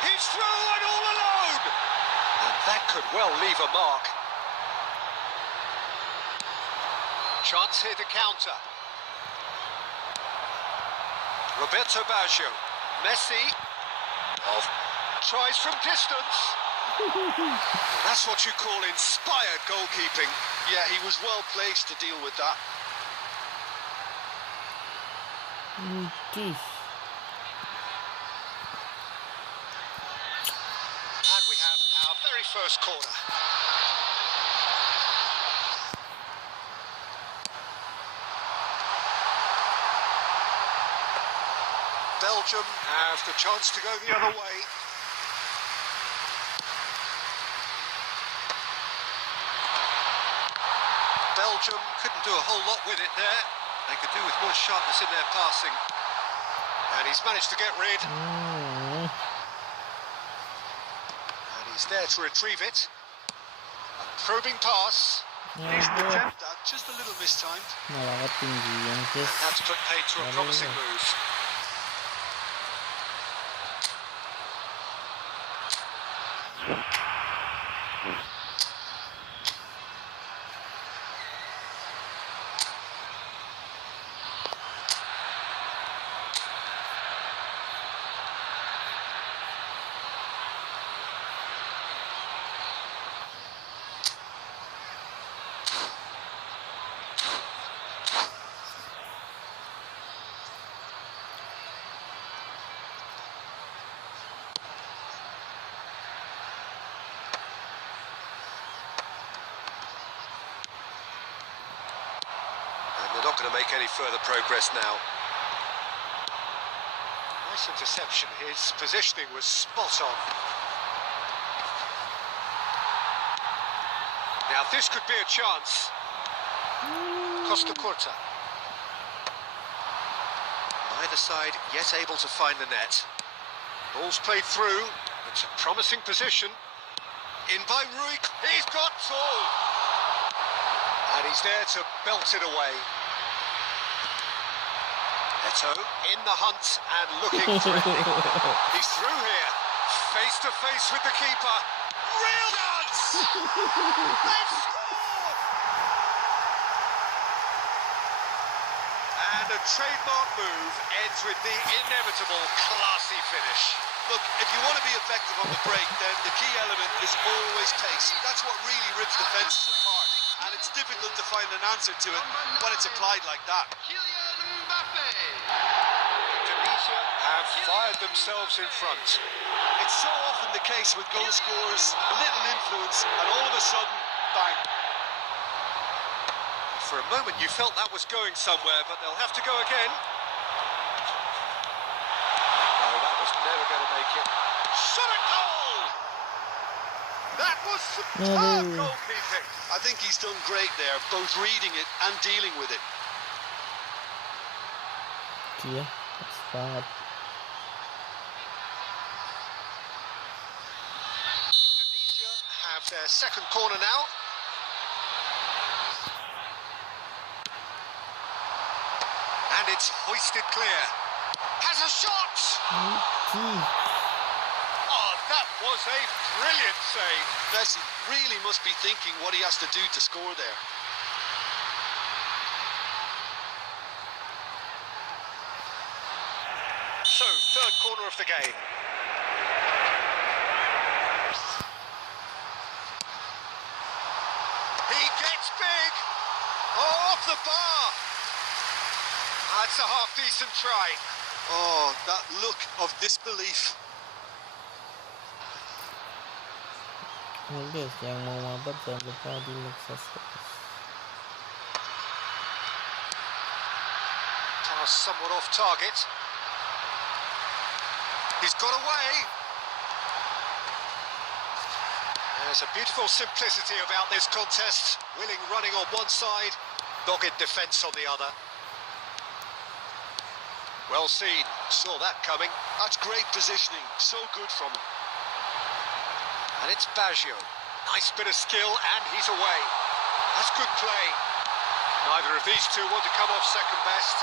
He's through and all alone! And that could well leave a mark. Chance here to counter. Roberto Baggio. Messi. Tries from distance. That's what you call inspired goalkeeping. Yeah, he was well placed to deal with that. And we have our very first corner. Belgium have the chance to go the other way. Belgium couldn't do a whole lot with it there. They could do with more sharpness in their passing. And he's managed to get rid. And he's there to retrieve it. A probing pass. Decent attempt, that just a little mistimed. And that's put paid to a promising move. not going to make any further progress now. Nice interception. His positioning was spot on. Now this could be a chance. Costa Curta. Neither side yet able to find the net. Ball's played through. It's a promising position. In by Rui. He's got two. And he's there to belt it away. Neto in the hunt and looking threatening. He's through here. Face to face with the keeper. Real chance! They've scored! And a trademark move ends with the inevitable classy finish. Look, if you want to be effective on the break, then the key element is always pace. That's what really rips defences apart. And it's difficult to find an answer to it when it's applied like that. Tunisia have fired themselves in front. It's so often the case with goal scorers, a little influence, and all of a sudden, bang. For a moment you felt that was going somewhere, but they'll have to go again. No, that was never going to make it. Shot a goal! That was superb goalkeeping. I think he's done great there, both reading it and dealing with it. Iya, pas banget. Indonesia have their second corner now. And it's hoisted clear. Has a shot! Oh, that was a brilliant save. Messi really must be thinking what he has to do to score there. So, third corner of the game. He gets big. Oh, off the bar. That's a half-decent try. Oh, that look of disbelief. Nah guys, yang mau mabar jangan lupa di like, subscribe. Pass somewhat off target. He's got away. There's a beautiful simplicity about this contest. Willing running on one side, dogged defence on the other. Well seen, saw that coming. That's great positioning, so good from him. And it's Baggio. Nice bit of skill, and he's away. That's good play. Neither of these two want to come off second best.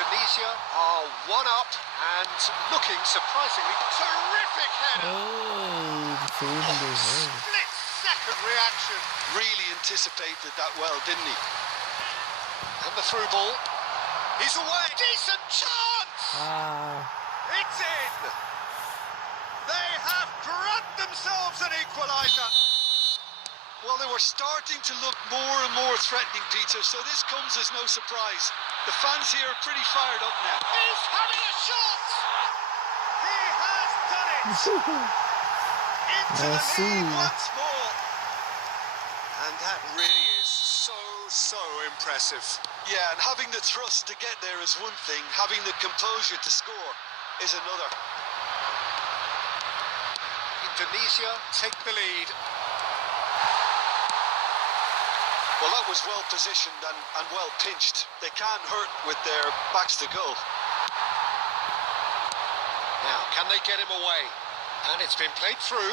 Indonesia are one up and looking surprisingly terrific header. Split second reaction. Really anticipated that well, didn't he? And the through ball. He's away. Decent chance. It's in. They have grabbed themselves an equaliser. Well, they were starting to look more and more threatening, Peter, so this comes as no surprise. The fans here are pretty fired up now. He's having a shot. He has done it. Into the lead once more. And that really is so impressive. Yeah, and having the thrust to get there is one thing. Having the composure to score is another. Indonesia take the lead. Well, that was well positioned and well pinched. They can't hurt with their backs to goal. Now, can they get him away? And it's been played through.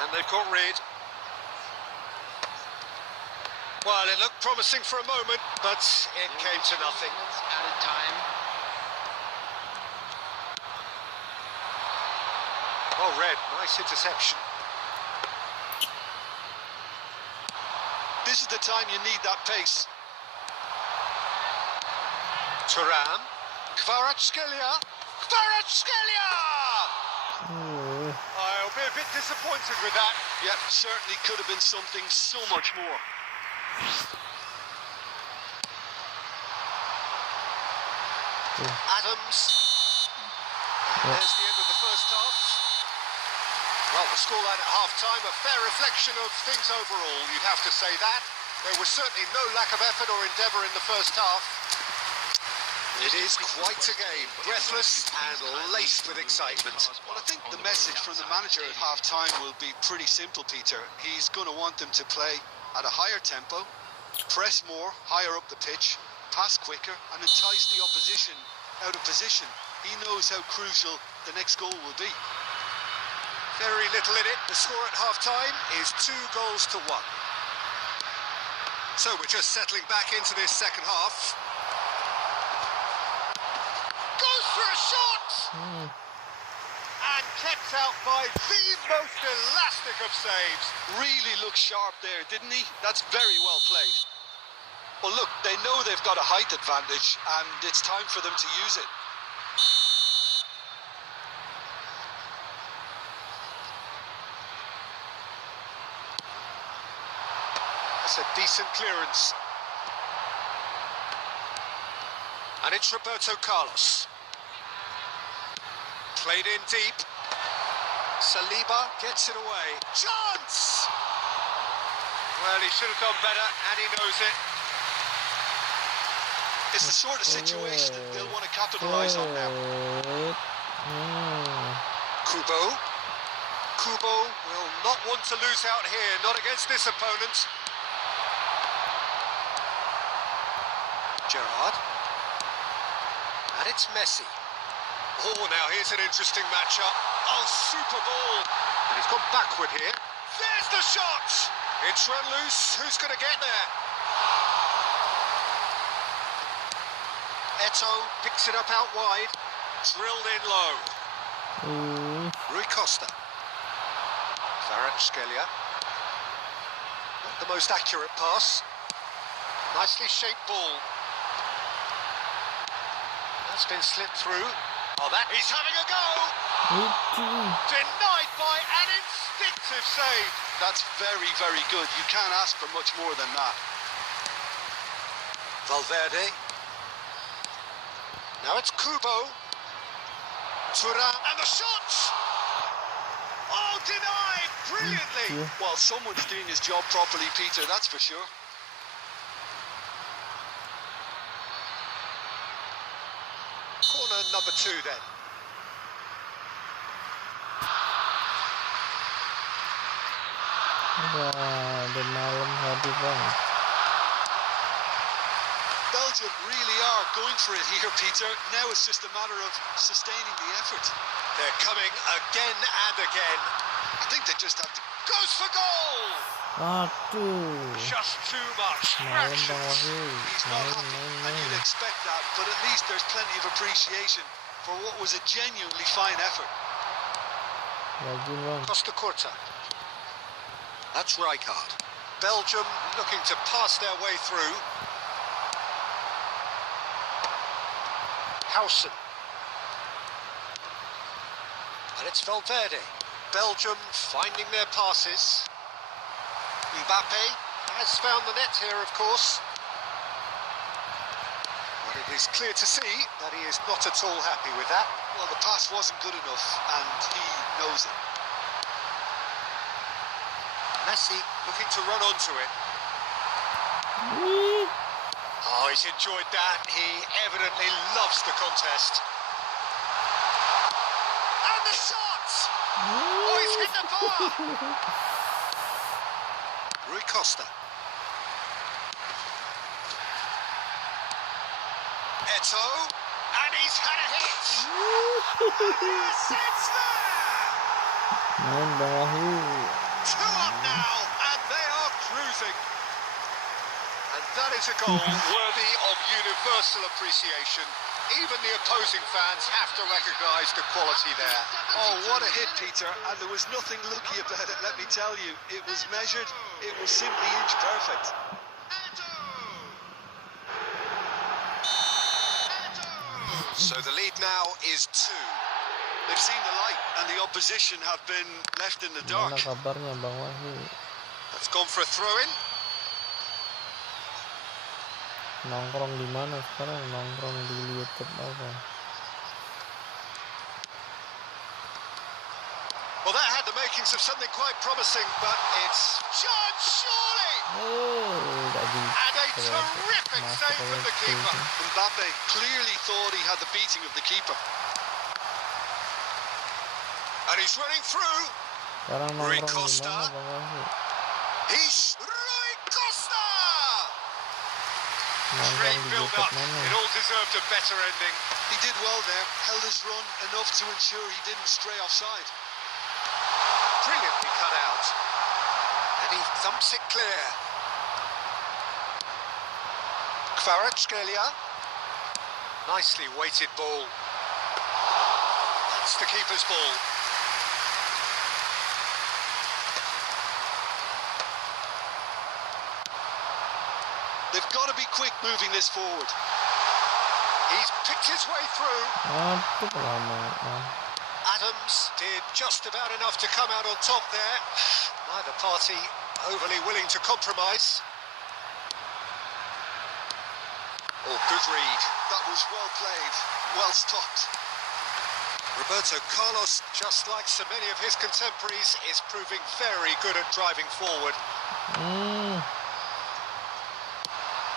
And they've got rid. Well, it looked promising for a moment, but it came to nothing. Added time. Well read, nice interception. This is the time you need that pace. Thuram. Kvaratskhelia. I'll be a bit disappointed with that. Yep, certainly could have been something so much more. Adams. And there's the end of the first half. Well, the scoreline at half-time, a fair reflection of things overall, you'd have to say that. There was certainly no lack of effort or endeavour in the first half. It is quite a game, breathless and laced with excitement. Well, I think the message from the manager at half-time will be pretty simple, Peter. He's going to want them to play at a higher tempo, press more, higher up the pitch, pass quicker and entice the opposition out of position. He knows how crucial the next goal will be. Very little in it. The score at half-time is 2-1. So we're just settling back into this second half. Goes for a shot! And kept out by the most elastic of saves. Really looked sharp there, didn't he? That's very well played. Well, look, they know they've got a height advantage and it's time for them to use it. That's a decent clearance. And it's Roberto Carlos. Played in deep. Saliba gets it away. Chance! Well, he should have done better, and he knows it. It's the sort of situation that they'll want to capitalise on now. Kubo will not want to lose out here, not against this opponent. Gerrard. And it's Messi. Oh, now here's an interesting matchup. Oh, super ball. And he's gone backward here. There's the shot! It's run loose. Who's going to get there? Eto picks it up out wide. Drilled in low. Rui Costa. Kvaratskhelia. Not the most accurate pass. Nicely shaped ball. That's been slipped through. Oh, that he's having a go! Denied by an instinctive save. That's very, very good. You can't ask for much more than that. Valverde. Now it's Kubo. Thuram. And the shot! Oh, denied! Brilliantly! Well, someone's doing his job properly, Peter, that's for sure. Corner number 2 then. Wah, udah malam hari bang. Belgium really are going for it here, Peter. Now it's just a matter of sustaining the effort. They're coming again and again. I think they just have to... Goes for goal! Aduh. Just too much. Malam Fractions. bang Wahyu. He's not happy, and you'd expect that, but at least there's plenty of appreciation for what was a genuinely fine effort. Lagi bang. Costa Curta. That's Rijkaard. Belgium looking to pass their way through. Howson. And it's Valverde. Belgium finding their passes. Mbappe has found the net here, of course. But it is clear to see that he is not at all happy with that. Well, the pass wasn't good enough, and he knows it. Messi looking to run onto it. Oh, he's enjoyed that. He evidently loves the contest. And the shot! Oh, he's hit the bar! Rui Costa. Eto. And he's had a hit! Yes, it's there! Main bang Wahyu. 2 up now, and they are cruising. And that is a goal worthy of universal appreciation. Even the opposing fans have to recognise the quality there. Oh, what a hit, Peter, and there was nothing lucky about it, let me tell you. It was measured, it was simply inch perfect. So the lead now is 2. They've seen the light, and the opposition have been left in the dark. Mana kabarnya bang Wahyu? That's gone for a throw-in. Nongkrong di mana sekarang? Nongkrong di YouTube apa? Well, that had the makings beginnings of something quite promising, but it's John Surely! And a terrific save from the keeper. Mbappe clearly thought he had the beating of the keeper. And he's running through. Sekarang Rui nongkrong Costa. gimana Bang Afi? He's Rui Costa! Nongkrong Great di build YouTube up. mana? It all deserved a better ending. He did well there, held his run enough to ensure he didn't stray offside. Brilliantly cut out. And he thumps it clear. Kvaratskhelia. Nicely weighted ball. That's the keeper's ball. They've got to be quick moving this forward. He's picked his way through. Aduh, lama. Adams did just about enough to come out on top there. Neither party overly willing to compromise. Oh, good read. That was well played, well stopped. Roberto Carlos, just like so many of his contemporaries, is proving very good at driving forward.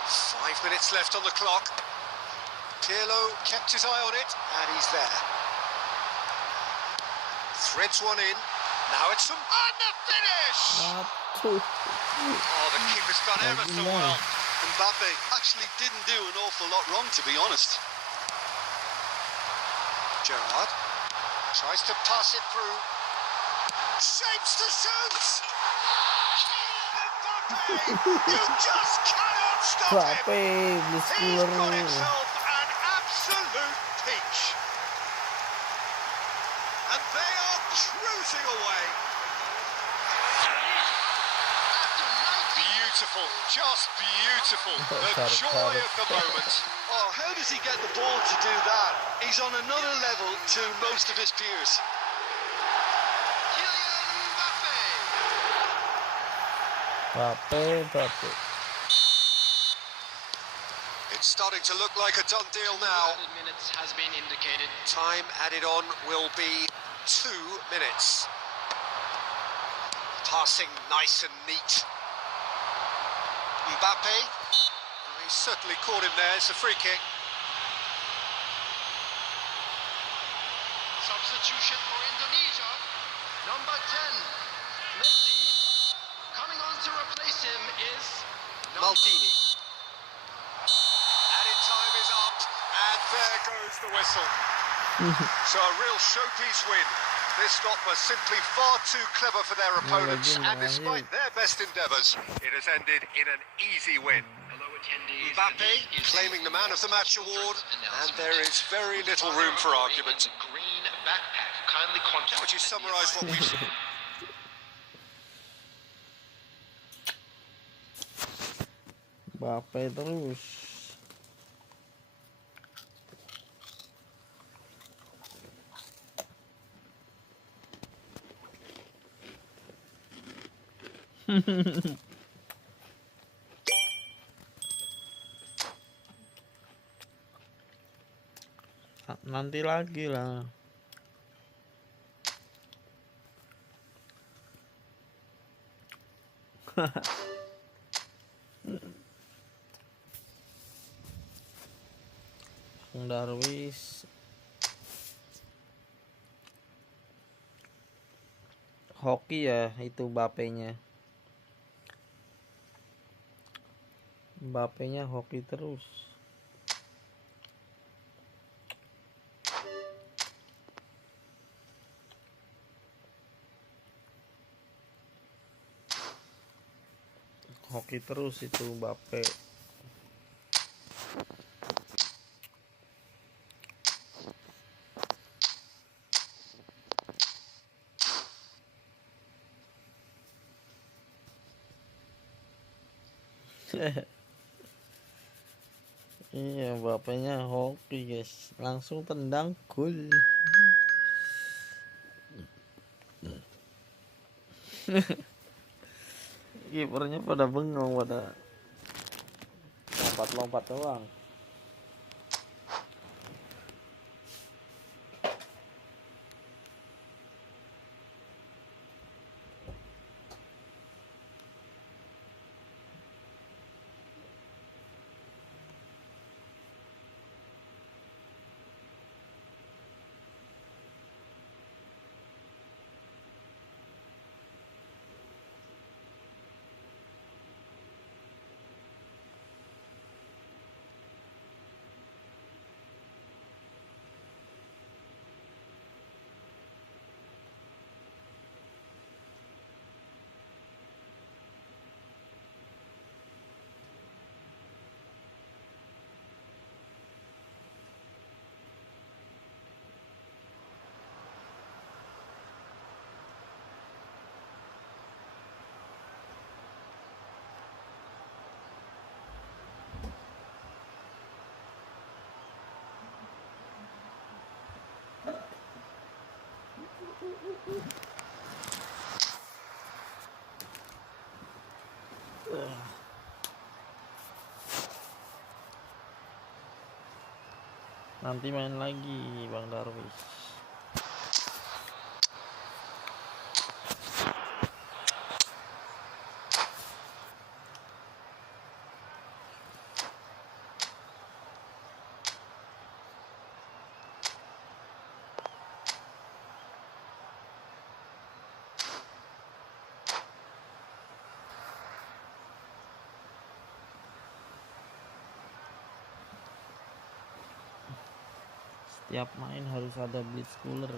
5 minutes left on the clock. Pirlo kept his eye on it, and he's there. Threads one in. Now it's and the finish! Aduh. Oh, the keeper's done ever so well. Mbappe actually didn't do an awful lot wrong, to be honest. Gerrard tries to pass it through. Shapes to shoot! Mbappe! You just cannot stop him! Mbappe, He's got himself an absolute peach. And they are cruising away. Beautiful, just beautiful. The joy of the moment. Oh, how does he get the ball to do that? He's on another level to most of his peers. Mbappe. It's starting to look like a done deal now. Minutes has been indicated. Time added on will be 2 minutes. Passing nice and neat. Mbappe. He certainly caught him there. It's a free kick. Substitution for Indonesia. Number 10, Messi. Coming on to replace him is Maldini. Added time is up. And there goes the whistle. So a real showpiece win. This lot was simply far too clever for their opponents, and despite their best endeavours, it has ended in an easy win. Mbappe claiming the Man of the Match award, and there is very little room for argument. Green backpack. Kindly contact. How would you summarise what we've seen? Mbappe terus. Nanti lagi lah. Darwis hoki ya itu Mbappe-nya hoki terus. Hoki terus itu Mbappe. Iya, bapaknya hoki guys, langsung tendang gol. Kipernya pada bengong, pada lompat-lompat doang. Nanti main lagi Bang Darwis. Setiap main harus ada blitz cooler.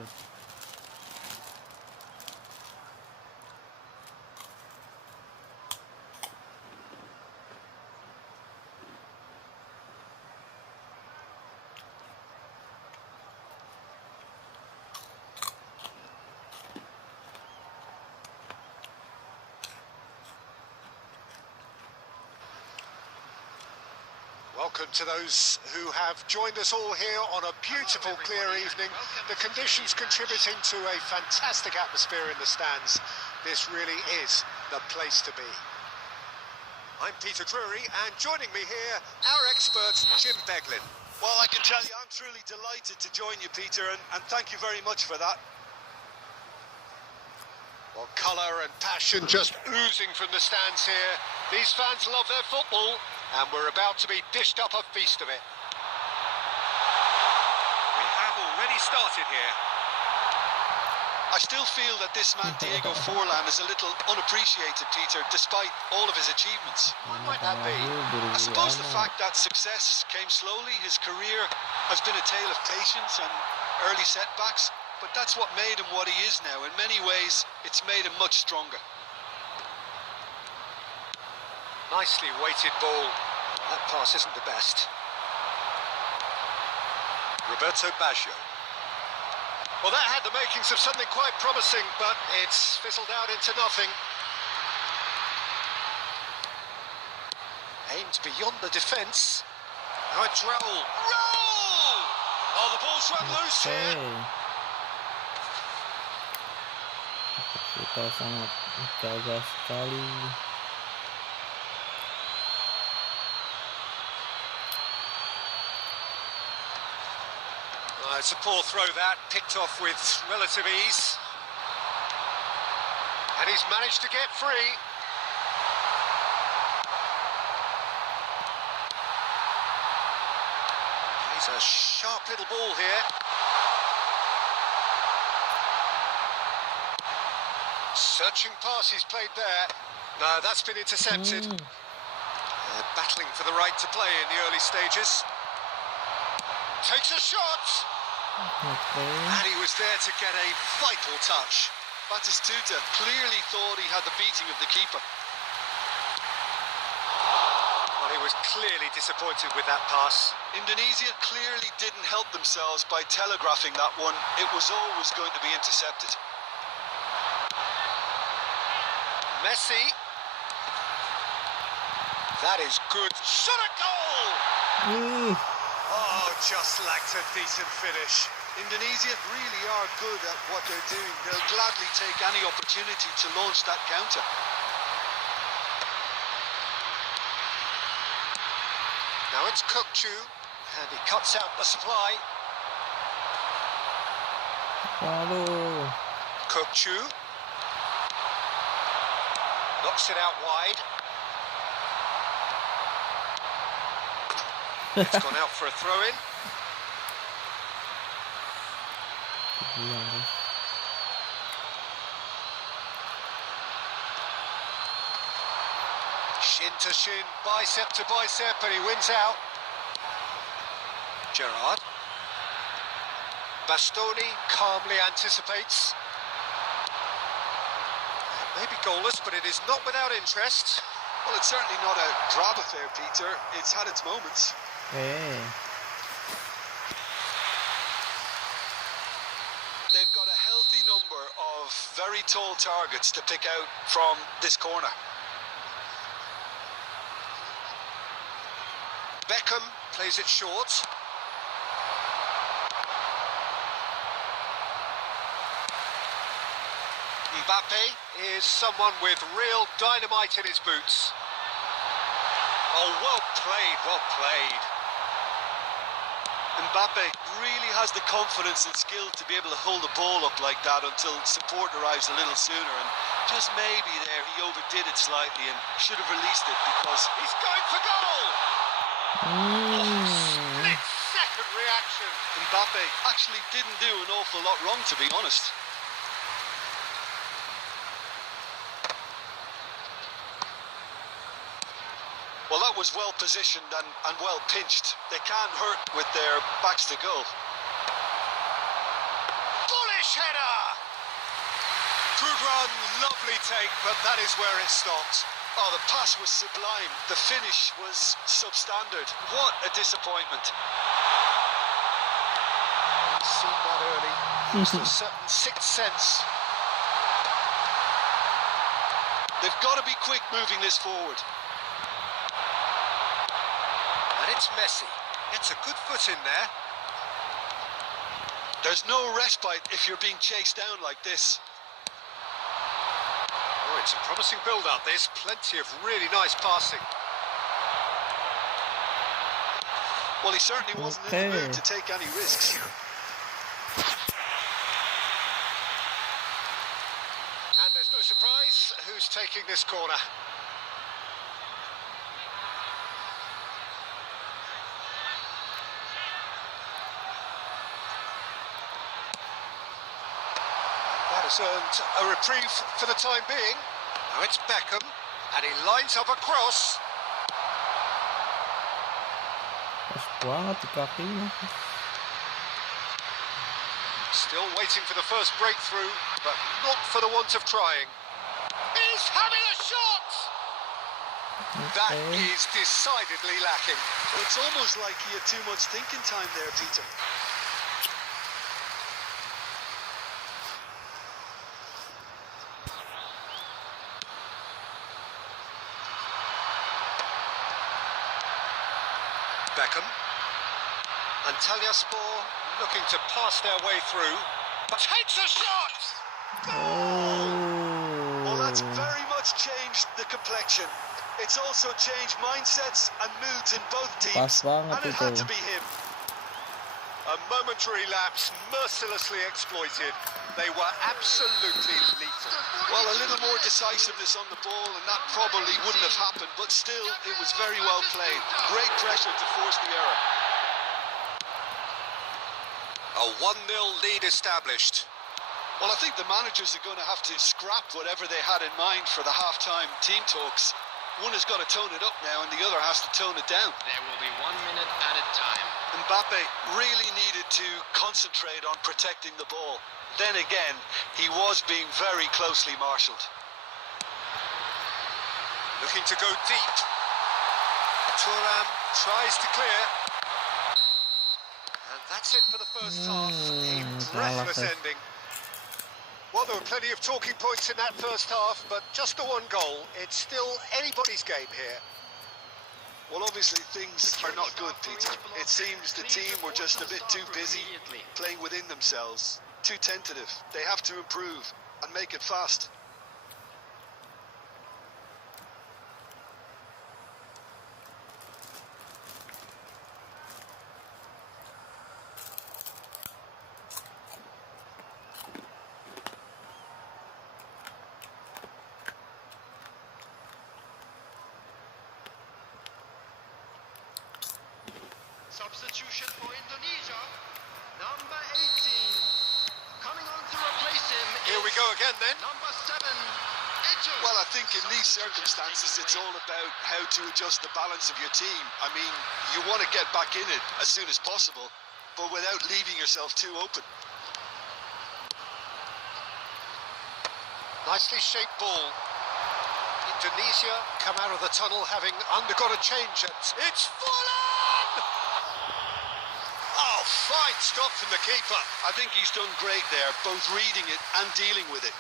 Welcome to those who have joined us all here on a beautiful, clear evening. The conditions contributing to a fantastic atmosphere in the stands. This really is the place to be. I'm Peter Drury, and joining me here, our expert, Jim Beglin. Well, I can tell you, I'm truly delighted to join you, Peter, and thank you very much for that. Well, colour and passion just oozing from the stands here. These fans love their football, and we're about to be dished up a feast of it. We have already started here. I still feel that this man, Diego Forlan, is a little unappreciated, Peter, despite all of his achievements. Why might that be? I suppose the fact that success came slowly, his career has been a tale of patience and early setbacks, but that's what made him what he is now. In many ways, it's made him much stronger. Nicely weighted ball. That pass isn't the best. Roberto Baggio. Well, that had the makings of something quite promising, but it's fizzled out into nothing. Aimed beyond the defence. Now it's Raul. Raul! Oh, the ball's run loose here. Kita sangat gagah sekali. It's a poor throw that, picked off with relative ease. And he's managed to get free. He's a sharp little ball here. Searching pass he's played there. No, that's been intercepted. Battling for the right to play in the early stages. Takes a shot. And he was there to get a vital touch. Batistuta clearly thought he had the beating of the keeper. Well, he was clearly disappointed with that pass. Indonesia clearly didn't help themselves by telegraphing that one. It was always going to be intercepted. Messi. That is good. Shot a goal! Oh, just lacked a decent finish. Indonesia really are good at what they're doing. They'll gladly take any opportunity to launch that counter. Now it's Kukcu, and he cuts out the supply. Kukcu. Knocks it out wide. It's gone out for a throw-in. Shin to shin, bicep to bicep, and he wins out. Gerrard. Bastoni calmly anticipates. Maybe goalless, but it is not without interest. Well, it's certainly not a drab affair, Peter. It's had its moments. They've got a healthy number of very tall targets to pick out from this corner. Beckham plays it short. Mbappe is someone with real dynamite in his boots. Oh, well played, well played. Mbappe really has the confidence and skill to be able to hold the ball up like that until support arrives a little sooner, and just maybe there he overdid it slightly and should have released it because He's going for goal! Split second reaction. Mbappe actually didn't do an awful lot wrong, to be honest. Well, that was well positioned and well pinched. They can't hurt with their backs to goal. Bullish header! Good run, lovely take, but that is where it stopped. Oh, the pass was sublime. The finish was substandard. What a disappointment. Seen that early. Used a certain sixth sense. They've got to be quick moving this forward. And it's Messi. It's a good foot in there. There's no respite if you're being chased down like this. Oh, it's a promising build-up, this. Plenty of really nice passing. Well, he certainly wasn't in the mood to take any risks. And there's no surprise who's taking this corner. That has earned a reprieve for the time being. Now it's Beckham, and he lines up a cross. Pas banget di kakinya. Still waiting for the first breakthrough, but not for the want of trying. He's having a shot! That is decidedly lacking. It's almost like he had too much thinking time there, Peter. Beckham. Antalyaspor looking to pass their way through, but takes a shot! Well, that's very much changed the complexion. It's also changed mindsets and moods in both teams, and it had to be him. A momentary lapse mercilessly exploited. They were absolutely lethal. Well, a little more decisiveness on the ball, and that probably wouldn't have happened, but still, it was very well played. Great pressure to force the error. A 1-0 lead established. Well, I think the managers are going to have to scrap whatever they had in mind for the half-time team talks. One has got to tone it up now, and the other has to tone it down. There will be 1 minute at a time. Mbappe really needed to concentrate on protecting the ball. Then again, he was being very closely marshalled. Looking to go deep. Thuram tries to clear. And that's it for the first half. A breathless ending. Well, there were plenty of talking points in that first half, but just the one goal. It's still anybody's game here. Well, obviously things are not good, Peter. It seems the team were just a bit too busy playing within themselves. Too tentative. They have to improve and make it fast. Substitution for Indonesia, number 18. Coming on to replace him is Here we go again then. number 7, Ejo. Well, I think in these circumstances, it's all about how to adjust the balance of your team. I mean, you want to get back in it as soon as possible, but without leaving yourself too open. Nicely shaped ball. Indonesia come out of the tunnel having undergone a change. It's fallen! Oh, fine stop from the keeper. I think he's done great there, both reading it and dealing with it.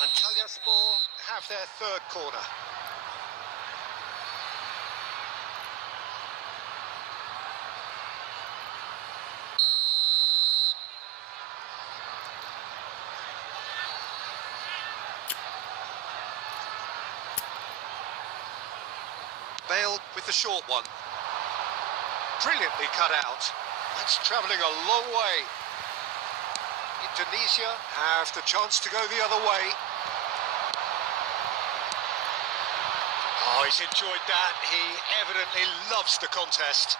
Antalyaspor have their third corner. Bale with the short one. Brilliantly cut out. That's travelling a long way. Indonesia have the chance to go the other way. Oh, he's enjoyed that. He evidently loves the contest.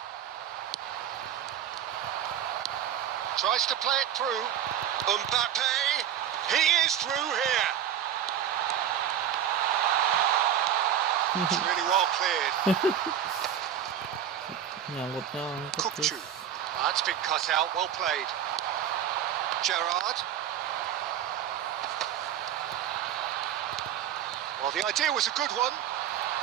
Tries to play it through. Mbappe, he is through here. It's really well cleared. Kukchu. That's been cut out, well played. Gerrard. Well, the idea was a good one.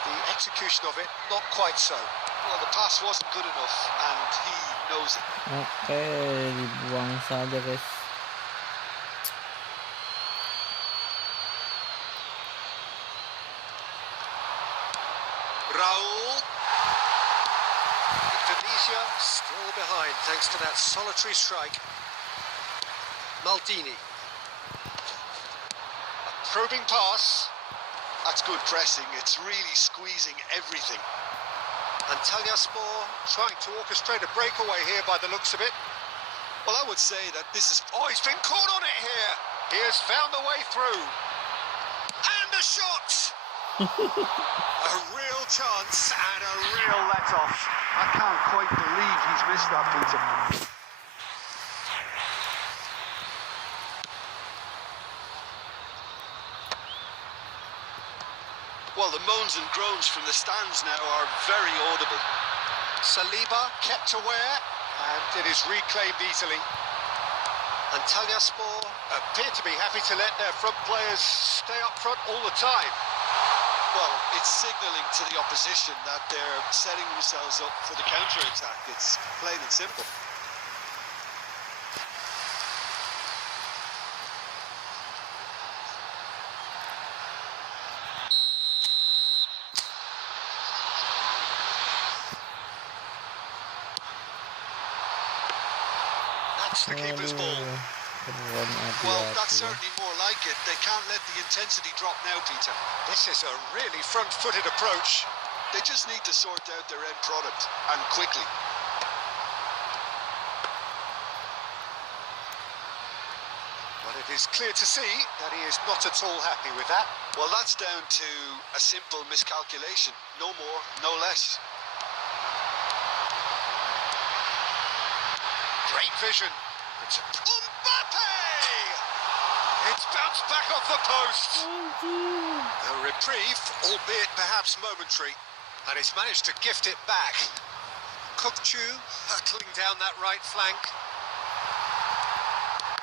The execution of it, not quite so. Well, the pass wasn't good enough, and he knows it. Oke, dibuang saja guys. Raul. Indonesia still behind thanks to that solitary strike. Maldini. A probing pass. That's good pressing. It's really squeezing everything. Antalyaspor trying to orchestrate a breakaway here by the looks of it. Well, I would say that this is... Oh, he's been caught on it here. He has found a way through. And a shot! A real chance and a real let-off. I can't quite believe he's missed that, Peter. Well, the moans and groans from the stands now are very audible. Saliba kept aware, and it is reclaimed easily. Antalyaspor appear to be happy to let their front players stay up front all the time. Well, it's signalling to the opposition that they're setting themselves up for the counter-attack. It's plain and simple. That's the keeper's ball. Well, that's certainly more like it. They can't let the intensity drop now, Peter. This is a really front-footed approach. They just need to sort out their end product, and quickly. But it is clear to see that he is not at all happy with that. Well, that's down to a simple miscalculation. No more, no less. Great vision. It's a... Mbappe! It's bounced back off the post. A reprieve, albeit perhaps momentary, and he's managed to gift it back. Kukchu hurtling down that right flank.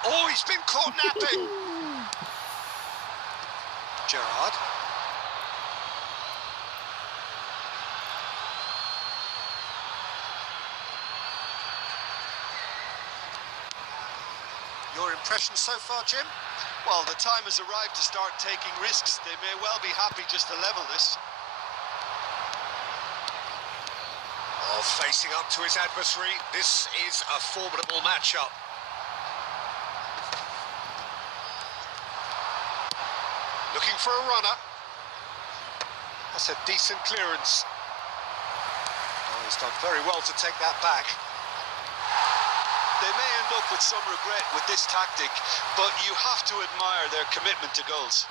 Oh, he's been caught napping. Gerrard. Your impression so far, Jim? Well, the time has arrived to start taking risks. They may well be happy just to level this. Oh, facing up to his adversary, this is a formidable matchup. Looking for a runner. That's a decent clearance. Oh, he's done very well to take that back. They may end up with some regret with this tactic, but you have to admire their commitment to goals.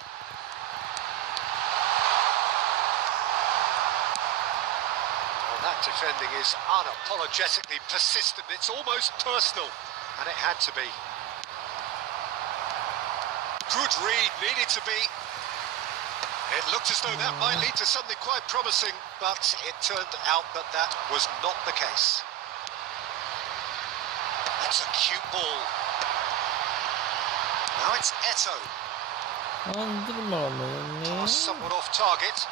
Well, that defending is unapologetically persistent. It's almost personal, and it had to be. Good read, needed to be. It looked as though that might lead to something quite promising, but it turned out that that was not the case. That's a cute ball. Now it's Eto. Pass somewhat off target.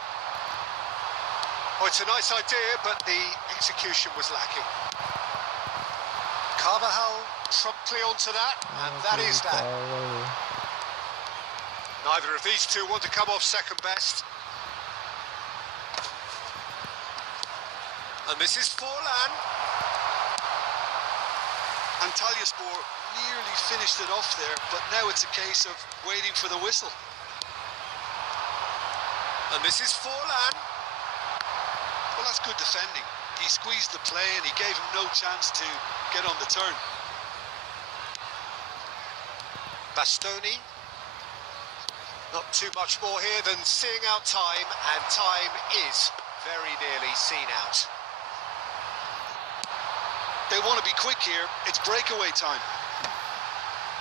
Oh, it's a nice idea, but the execution was lacking. Carvajal promptly onto that, and that is that. Neither of these two want to come off second best. And this is Forlan. Antalyaspor nearly finished it off there, but now it's a case of waiting for the whistle. And this is Forlan. Well, that's good defending. He squeezed the play and he gave him no chance to get on the turn. Bastoni. Not too much more here than seeing out time, and time is very nearly seen out. They want to be quick here. It's breakaway time.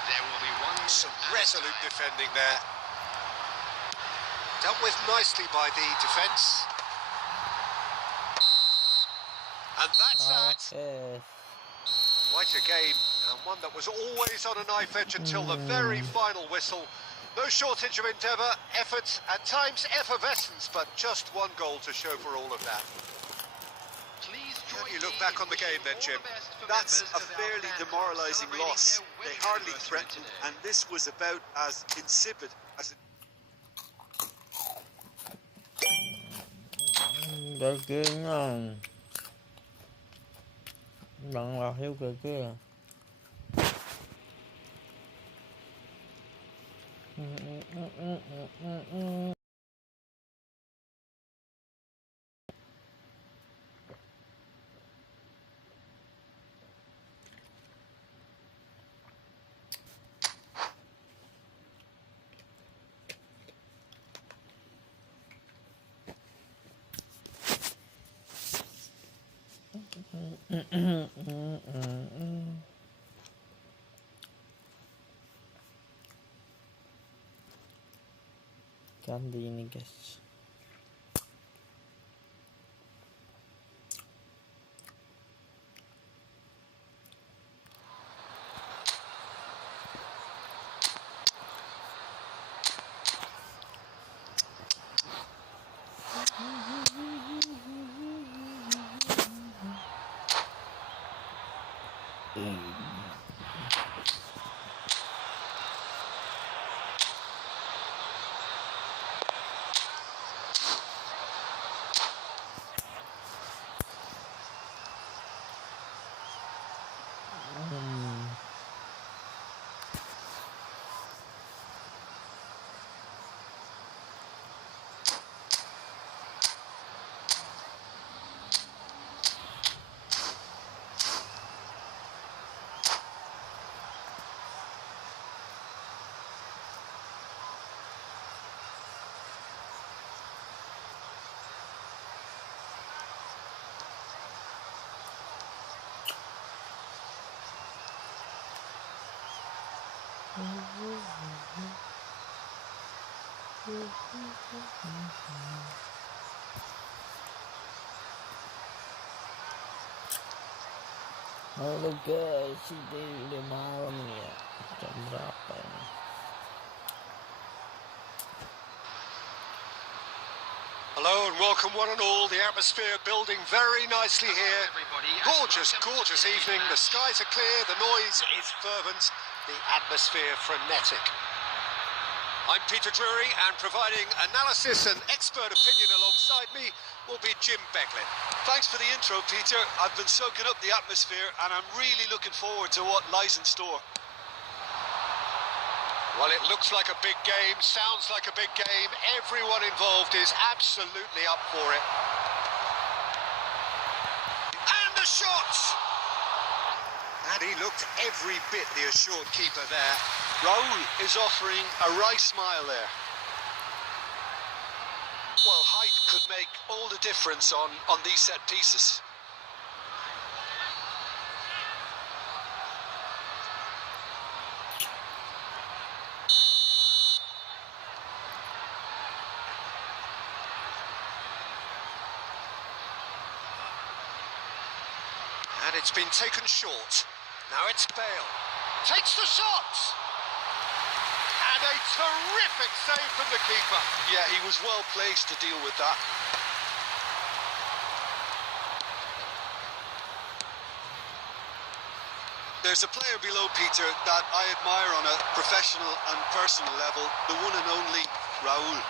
There will be 1 minute. Some resolute defending there. Dealt with nicely by the defence. And that's that. Okay. Quite a game, and one that was always on a knife edge until the very final whistle. No shortage of endeavour, effort, at times effervescence, but just one goal to show for all of that. How do you look back on the game then, Jim? That's a fairly demoralising loss. They hardly threatened, and this was about as insipid as it... Gaginan. Bạn là hiếu gagi à. Candy ini guys. Halo guys, ini udah malam ya. Jam berapa ini? Hello and welcome one and all. The atmosphere building very nicely here. Gorgeous, gorgeous evening. The skies are clear, the noise is fervent, the atmosphere frenetic. I'm Peter Drury, and providing analysis and expert opinion alongside me will be Jim Beglin. Thanks for the intro, Peter. I've been soaking up the atmosphere and I'm really looking forward to what lies in store. Well, it looks like a big game, sounds like a big game. Everyone involved is absolutely up for it. And the shot! And he looked every bit the assured keeper there. Raul is offering a wry smile there. Well, height could make all the difference on these set pieces. And it's been taken short. Now it's Bale. Takes the shot! And a terrific save from the keeper. Yeah, he was well placed to deal with that. There's a player below, Peter, that I admire on a professional and personal level, the one and only Raul.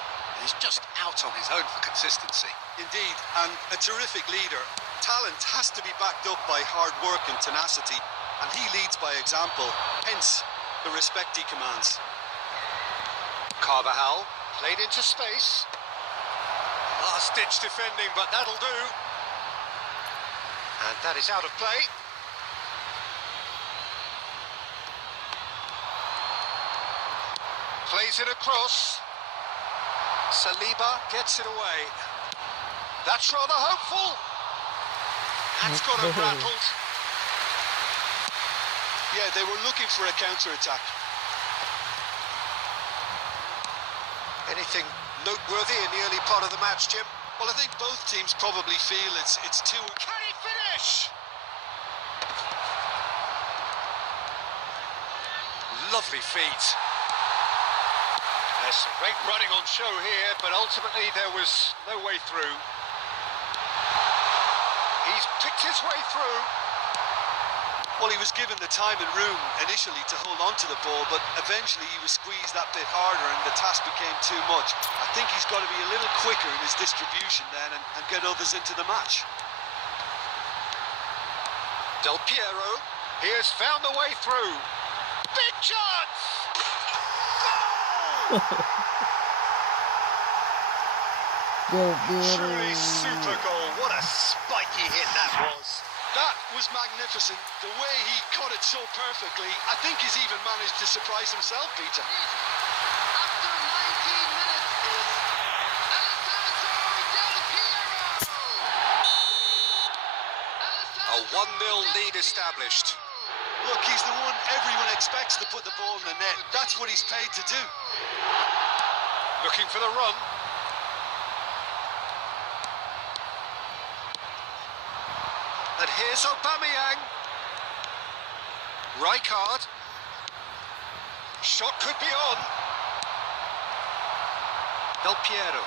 He's just out on his own for consistency. Indeed, and a terrific leader. Talent has to be backed up by hard work and tenacity, and he leads by example, hence the respect he commands. Carvajal played into space. Last-ditch defending, but that'll do. And that is out of play. Plays it across. Saliba gets it away. That's rather hopeful. That's got him rattled. Yeah, they were looking for a counter-attack. Anything noteworthy in the early part of the match, Jim? Well, I think both teams probably feel it's too... Can he finish? Lovely feet. There's some great running on show here, but ultimately there was no way through. He's picked his way through. Well, he was given the time and room initially to hold on to the ball, but eventually he was squeezed that bit harder and the task became too much. I think he's got to be a little quicker in his distribution then and get others into the match. Del Piero, he has found the way through. Big chance! Truly super goal. What a spiky hit that was. That was magnificent. The way he caught it so perfectly, I think he's even managed to surprise himself, Peter. After 19 minutes is A Alessandro Del Piero. 1-0 lead established. Look, he's the one everyone expects to put the ball in the net. That's what he's paid to do. Looking for the run. And here's Aubameyang. Rijkaard. Shot could be on. Del Piero.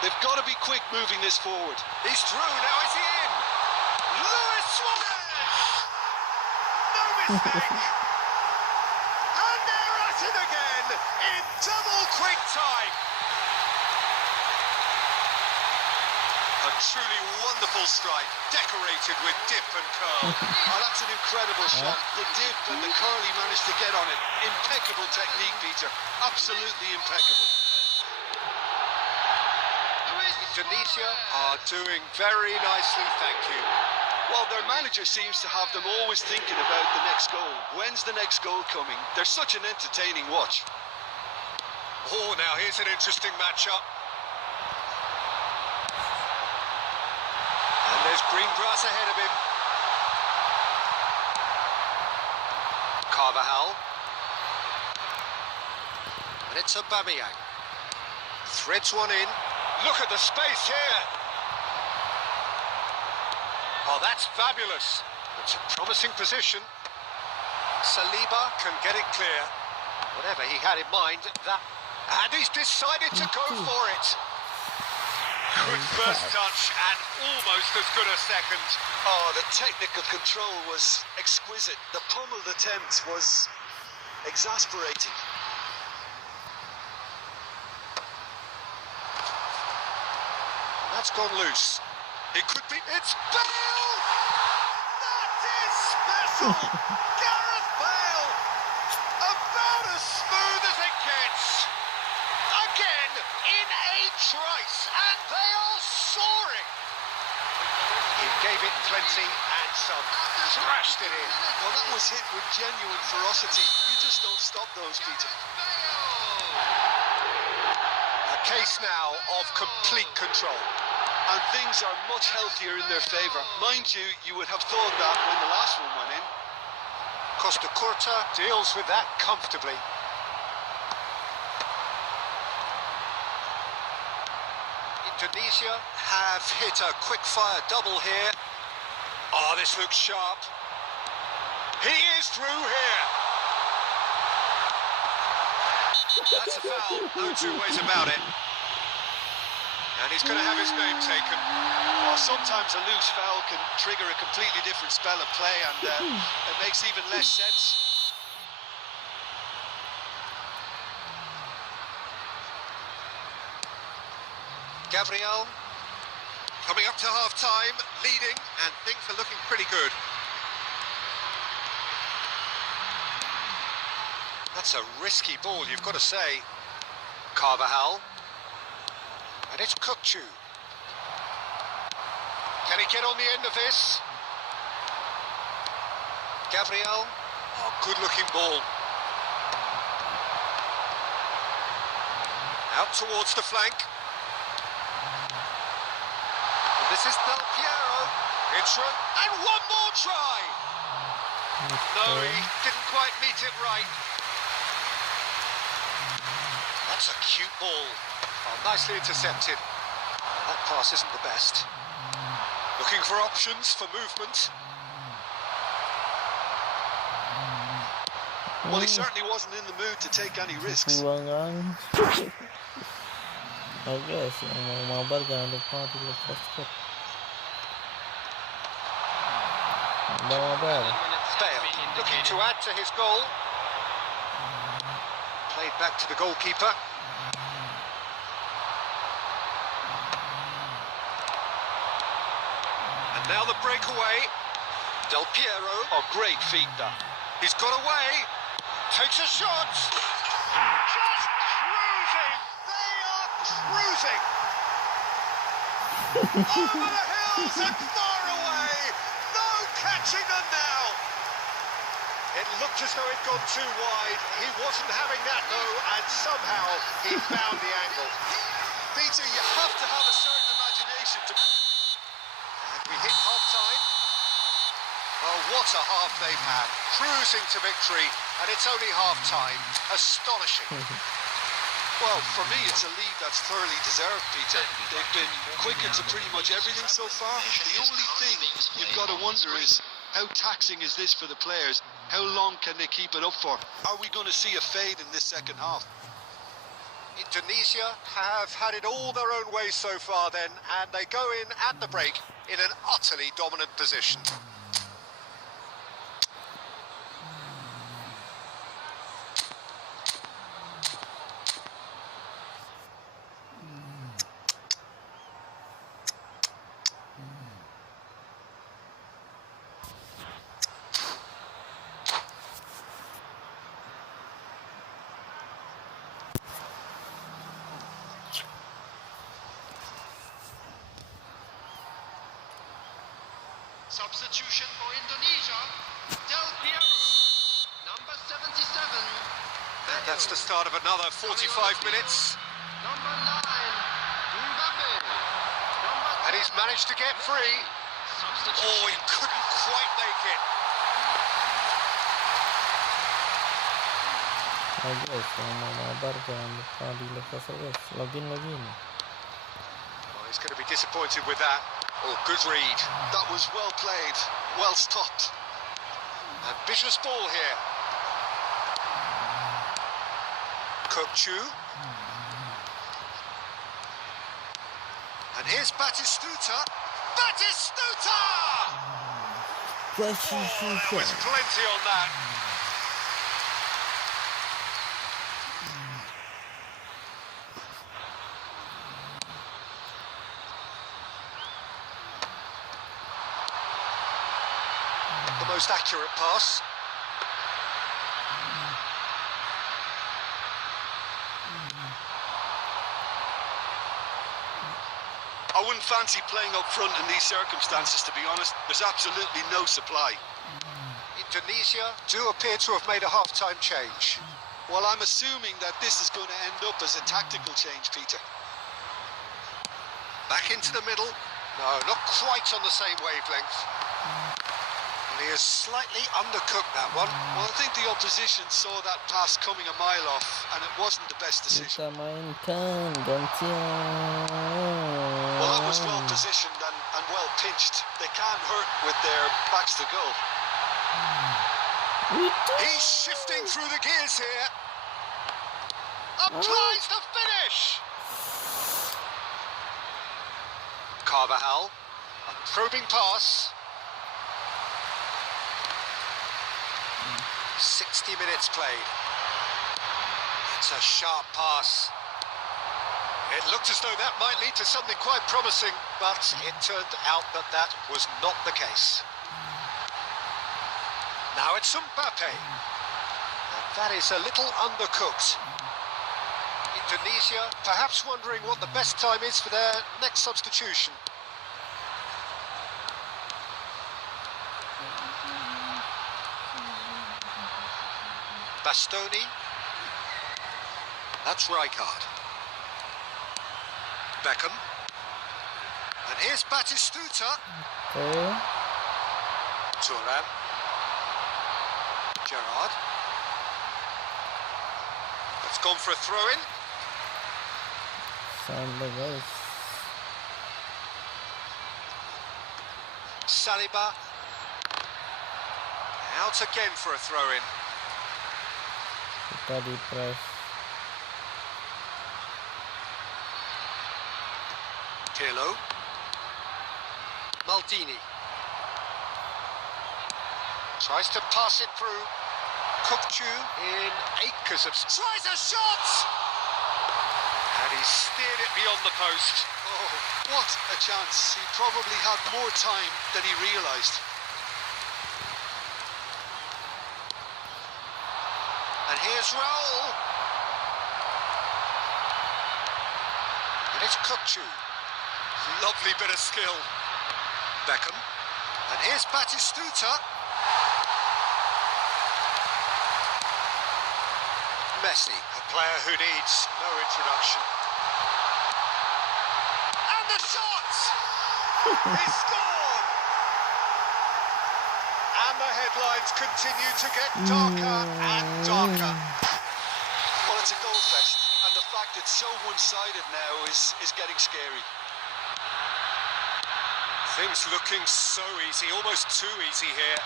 They've got to be quick moving this forward. He's through. Now is he in? Luis Suarez! No mistake! And they're at it again in double quick time. A truly wonderful strike, decorated with dip and curl. Oh, that's an incredible shot. The dip and the curl he managed to get on it. Impeccable technique, Peter. Absolutely impeccable. Tunisia are doing very nicely, thank you. Well, their manager seems to have them always thinking about the next goal. When's the next goal coming? They're such an entertaining watch. Oh, now here's an interesting matchup. And there's green grass ahead of him. Carvajal. And it's Aubameyang. Threads one in. Look at the space here. Oh, that's fabulous. It's a promising position. Saliba can get it clear. Whatever he had in mind, that... And he's decided to go for it. Good first touch and almost as good a second. Oh, the technical control was exquisite. The pummeled attempt was exasperating. That's gone loose. It could be... It's Bale! That is special! Gareth Bale! About as smooth as it gets! Again, in a trice, and they are soaring! He gave it plenty and some. Thrashed it in. Well, that was hit with genuine ferocity. You just don't stop those, Peter. A case now of complete control. And things are much healthier in their favour. Mind you, you would have thought that when the last one went in. Costa Curta deals with that comfortably. Indonesia have hit a quick-fire double here. Oh, this looks sharp. He is through here. That's a foul, no two ways about it. And he's going to have his name taken. Well, sometimes a loose foul can trigger a completely different spell of play, and it makes even less sense. Gabriel coming up to half-time, leading, and things are looking pretty good. That's a risky ball, you've got to say. Carvajal. And it's Kukçu. Can he get on the end of this? Gabriel. Oh, good-looking ball. Out towards the flank. And this is Del Piero. It's run. And one more try. No, he didn't quite meet it right. That's a cute ball. Oh, nicely intercepted. That pass isn't the best. Looking for options for movement. Well, he certainly wasn't in the mood to take any risks. Buangan. Guys, yang mau mabar jangan lupa di subscribe. Mabar. Bale looking to add to his goal. Played back to the goalkeeper. And now the breakaway. Del Piero. Oh, great feet, that. He's got away. Takes a shot. Just cruising. They are cruising. Over the hills and far away. No catching them now. It looked as though it'd gone too wide. He wasn't having that though, and somehow he found the angle. Peter, you have to have a certain imagination to... And we hit half-time. Oh, what a half they've had. Cruising to victory, and it's only half-time. Astonishing. Well, for me, it's a lead that's thoroughly deserved, Peter. They've been quick into pretty much everything so far. The only thing you've got to wonder is, how taxing is this for the players? How long can they keep it up for? Are we going to see a fade in this second half? Indonesia have had it all their own way so far then, and they go in at the break in an utterly dominant position. Substitution for Indonesia, Del Piero, number 77. And that's the start of another 45 minutes. Number 9, Mbappe. Number 10, And he's managed to get free. substitution. Oh, he couldn't quite make it. Guys, yang mau mabar jangan lupa di guys. Login. Oh, he's going to be disappointed with that. Oh, good read. That was well played, well stopped. Ambitious ball here. Kokchu. And here's Batistuta. Batistuta! Oh, there was plenty on that. The most accurate pass. I wouldn't fancy playing up front in these circumstances, to be honest. There's absolutely no supply. Indonesia do appear to have made a half-time change. Well, I'm assuming that this is going to end up as a tactical change, Peter. Back into the middle. No, not quite on the same wavelength. And he has slightly undercooked that one. Well, I think the opposition saw that pass coming a mile off, and it wasn't the best decision. Kita mainkan gantian. Well, that was well positioned and well pinched. They can't hurt with their backs to goal. He's shifting through the gears here. Applies the finish. Carvajal, a probing pass. 60 minutes played. It's a sharp pass. It looked as though that might lead to something quite promising, but it turned out that that was not the case. Now it's Mbappe. And that is a little undercooked. Indonesia perhaps wondering what the best time is for their next substitution. Bastoni. That's Rijkaard. Beckham. And here's Batistuta. Okay. Thuram. Gerrard. It's gone for a throw-in. Sound like guys. Saliba. Out again for a throw-in. Kita di press. Pirlo. Maldini. Tries to pass it through. Kukçu in acres of... Tries a shot! And he steered it beyond the post. Oh, what a chance. He probably had more time than he realised. And here's Raul. And it's Kukçu. Lovely bit of skill. Beckham. And here's Batistuta. Messi, a player who needs no introduction. And the shot! He scored! And the headlines continue to get darker and darker. Well, it's a goal fest, and the fact it's so one-sided now is getting scary. Things looking so easy, almost too easy here.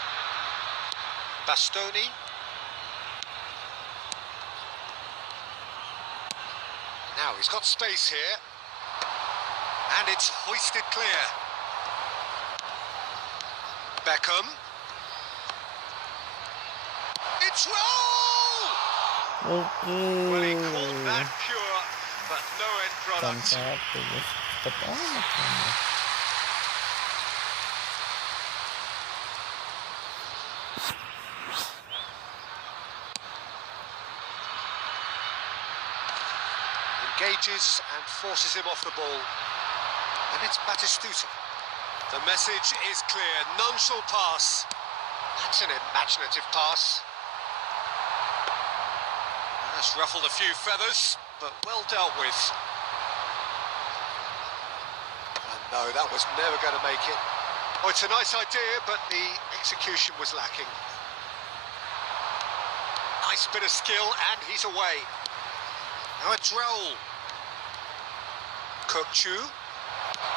Bastoni. Now he's got space here. And it's hoisted clear. Beckham. It's Raul! Okay. Well, he called that pure, but no end product. Sampai terus cepet amat mainnya. Engages and forces him off the ball. And it's Batistuta. The message is clear. None shall pass. That's an imaginative pass. That's ruffled a few feathers, but well dealt with. And no, that was never going to make it. Oh, it's a nice idea, but the execution was lacking. Nice bit of skill, and he's away. Now it's Raul. Kukçu.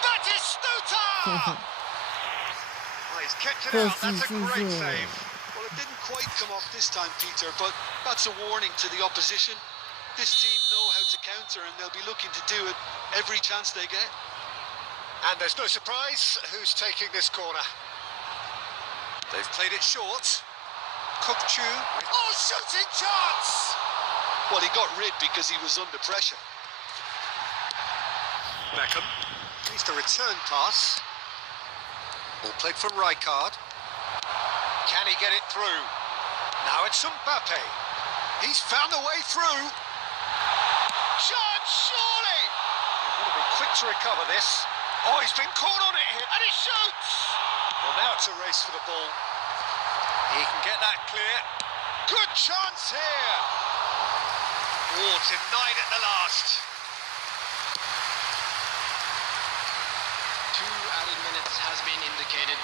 Batistuta! Oh, he's kept it out. That's a great save. Well, it didn't quite come off this time, Peter, but that's a warning to the opposition. This team know how to counter, and they'll be looking to do it every chance they get. And there's no surprise who's taking this corner. They've played it short. Kukçu. Oh, shooting chance! Well, he got rid because he was under pressure. Beckham needs the return pass. Ball played for Rijkaard. Can he get it through? Now it's Mbappe. He's found a way through. Chance, surely! He's got to be quick to recover this. Oh, he's been caught on it here, and he shoots! Well, now it's a race for the ball. He can get that clear. Good chance here! Oh, denied at the last. 2 added minutes has been indicated.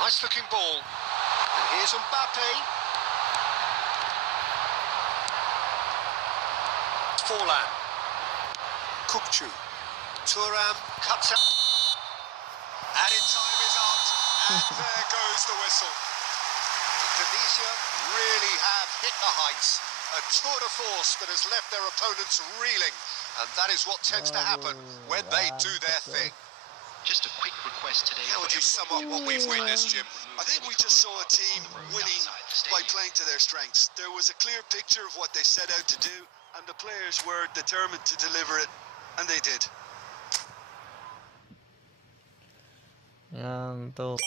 Nice looking ball. And here's Mbappe. Forlan. Kukçu. Thuram cuts out. Added time is up. And there goes the whistle. Indonesia really have hit the heights. A tour de force that has left their opponents reeling. And that is what tends to happen when they do their thing. Just a quick request today. How would you sum up what we've witnessed, Jim? I think we just saw a team winning by playing to their strengths. There was a clear picture of what they set out to do, and the players were determined to deliver it, and they did. Ngantuk.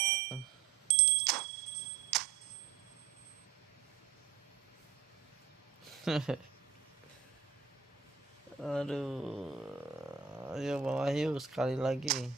Aduh, ayo Bang Wahyu sekali lagi.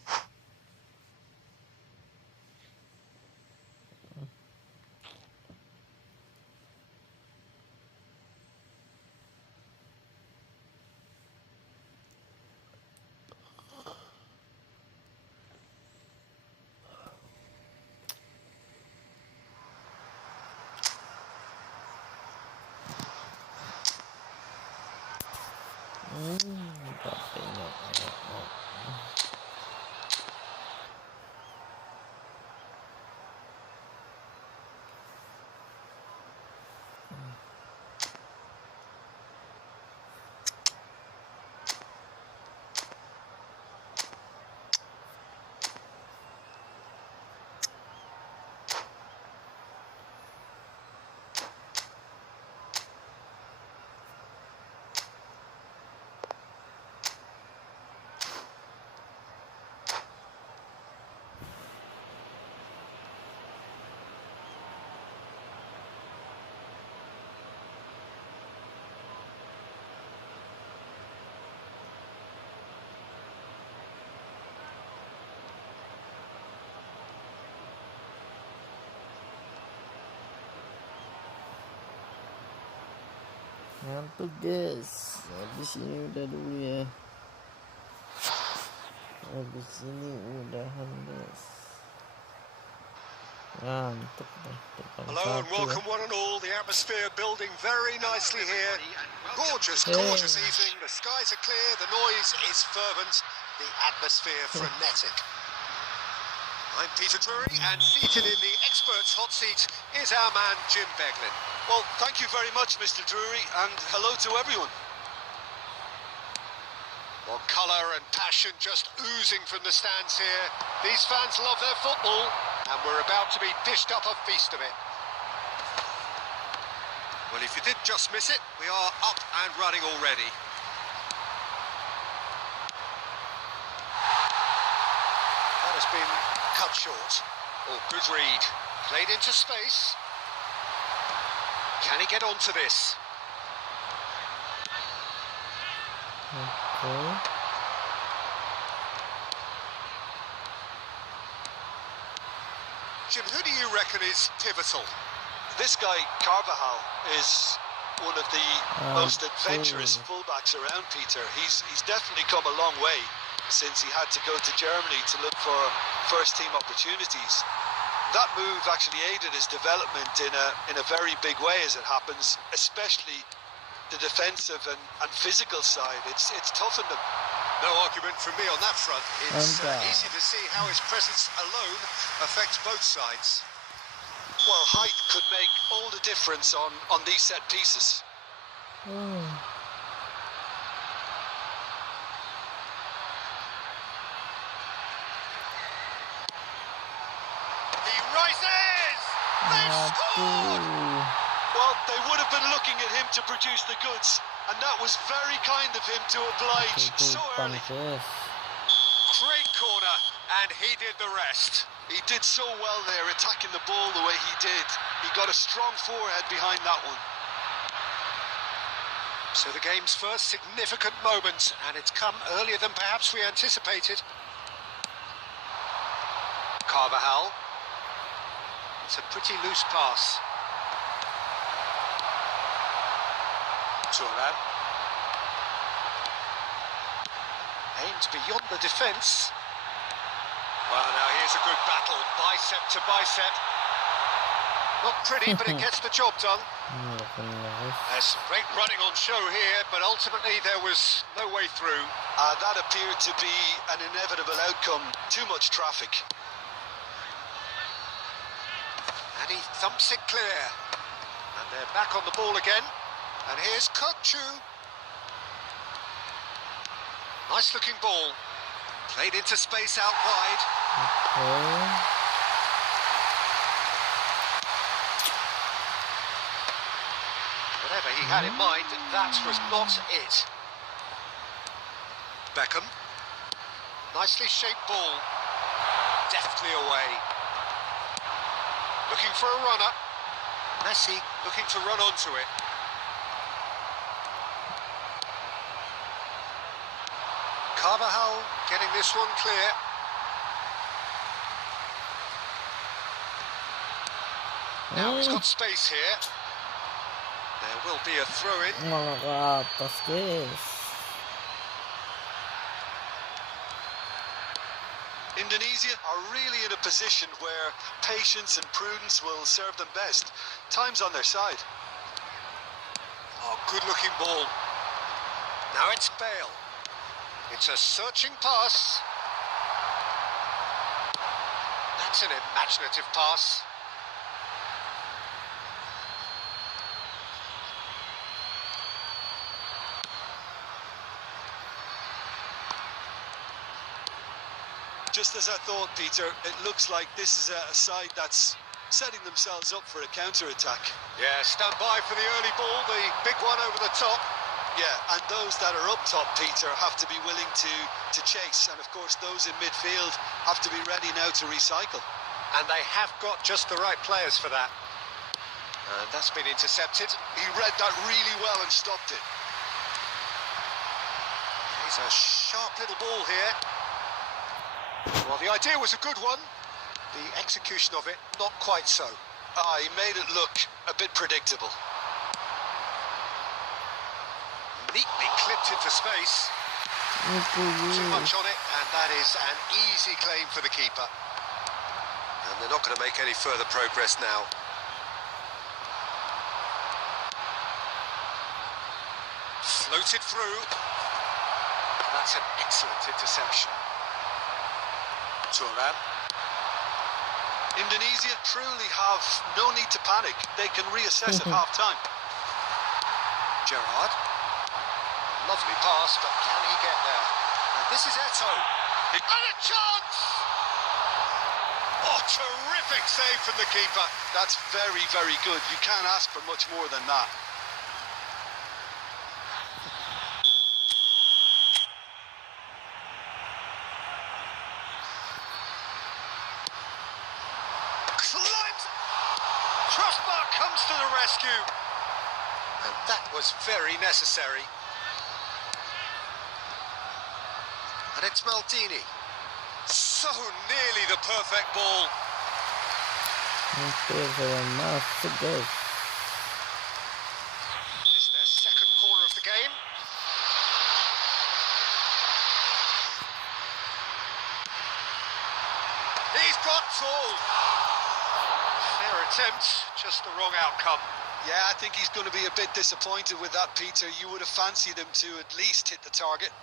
Ngantuk guys. Habis ini udah dulu ya. Habis ini udahan guys. Ngantuk dah. Hello and welcome one and all. The atmosphere building very nicely here. Gorgeous, gorgeous evening. The skies are clear, the noise is fervent, the atmosphere frenetic. I'm Peter Drury, and seated in the experts' hot seat is our man Jim Beglin. Well, thank you very much, Mr. Drury, and hello to everyone. Well, colour and passion just oozing from the stands here. These fans love their football, and we're about to be dished up a feast of it. Well, if you did just miss it, we are up and running already. That has been cut short. Oh, good read. Played into space. Can he get onto this? Okay. Jim, who do you reckon is pivotal? This guy, Carvajal, is one of the most adventurous fullbacks around, Peter. He's definitely come a long way since he had to go to Germany to look for first-team opportunities. That move actually aided his development in a very big way, as it happens, especially the defensive and physical side. It's toughened him. No argument from me on that front. It's easy to see how his presence alone affects both sides. Well, height could make all the difference on these set pieces. He rises! They've scored! Well, they would have been looking at him to produce the goods, and that was very kind of him to oblige so early. Great corner, and he did the rest. He did so well there, attacking the ball the way he did. He got a strong forehead behind that one. So the game's first significant moment, and it's come earlier than perhaps we anticipated. Carvajal. It's a pretty loose pass. Turan. Aims beyond the defence. Well, now here's a good battle, bicep to bicep. Not pretty, but it gets the job done. There's some great running on show here, but ultimately there was no way through. That appeared to be an inevitable outcome. Too much traffic. And he thumps it clear. And they're back on the ball again. And here's Kukcu. Nice looking ball. Played into space out wide. Whatever he had in mind, that was not it. Beckham. Nicely shaped ball. Deftly away. Looking for a runner. Messi looking to run onto it. Carvajal getting this one clear. Now he's got space here. There will be a throw-in. Indonesia are really in a position where patience and prudence will serve them best. Time's on their side. Oh, good-looking ball. Now it's Bale. It's a searching pass. That's an imaginative pass. Just as I thought, Peter, it looks like this is a side that's setting themselves up for a counter-attack. Yeah, stand by for the early ball, the big one over the top. Yeah, and those that are up top, Peter, have to be willing to chase. And, of course, those in midfield have to be ready now to recycle. And they have got just the right players for that. And that's been intercepted. He read that really well and stopped it. Here's a sharp little ball here. Well, the idea was a good one. The execution of it, not quite so. He made it look a bit predictable. Neatly clipped into space. Too much on it, and that is an easy claim for the keeper. And they're not going to make any further progress now. Floated through. That's an excellent interception. Turan. Indonesia truly have no need to panic. They can reassess at half-time. Gerard. Lovely pass, but can he get there? And this is Eto. And a chance! Oh, terrific save from the keeper. That's very, very good. You can't ask for much more than that. Climbs! Crossbar comes to the rescue. And that was very necessary. And it's Maldini. So nearly the perfect ball. Hampir saya masuk, guys. It's their second corner of the game. He's got full. Fair attempt, just the wrong outcome. Yeah, I think he's going to be a bit disappointed with that, Peter. You would have fancied him to at least hit the target.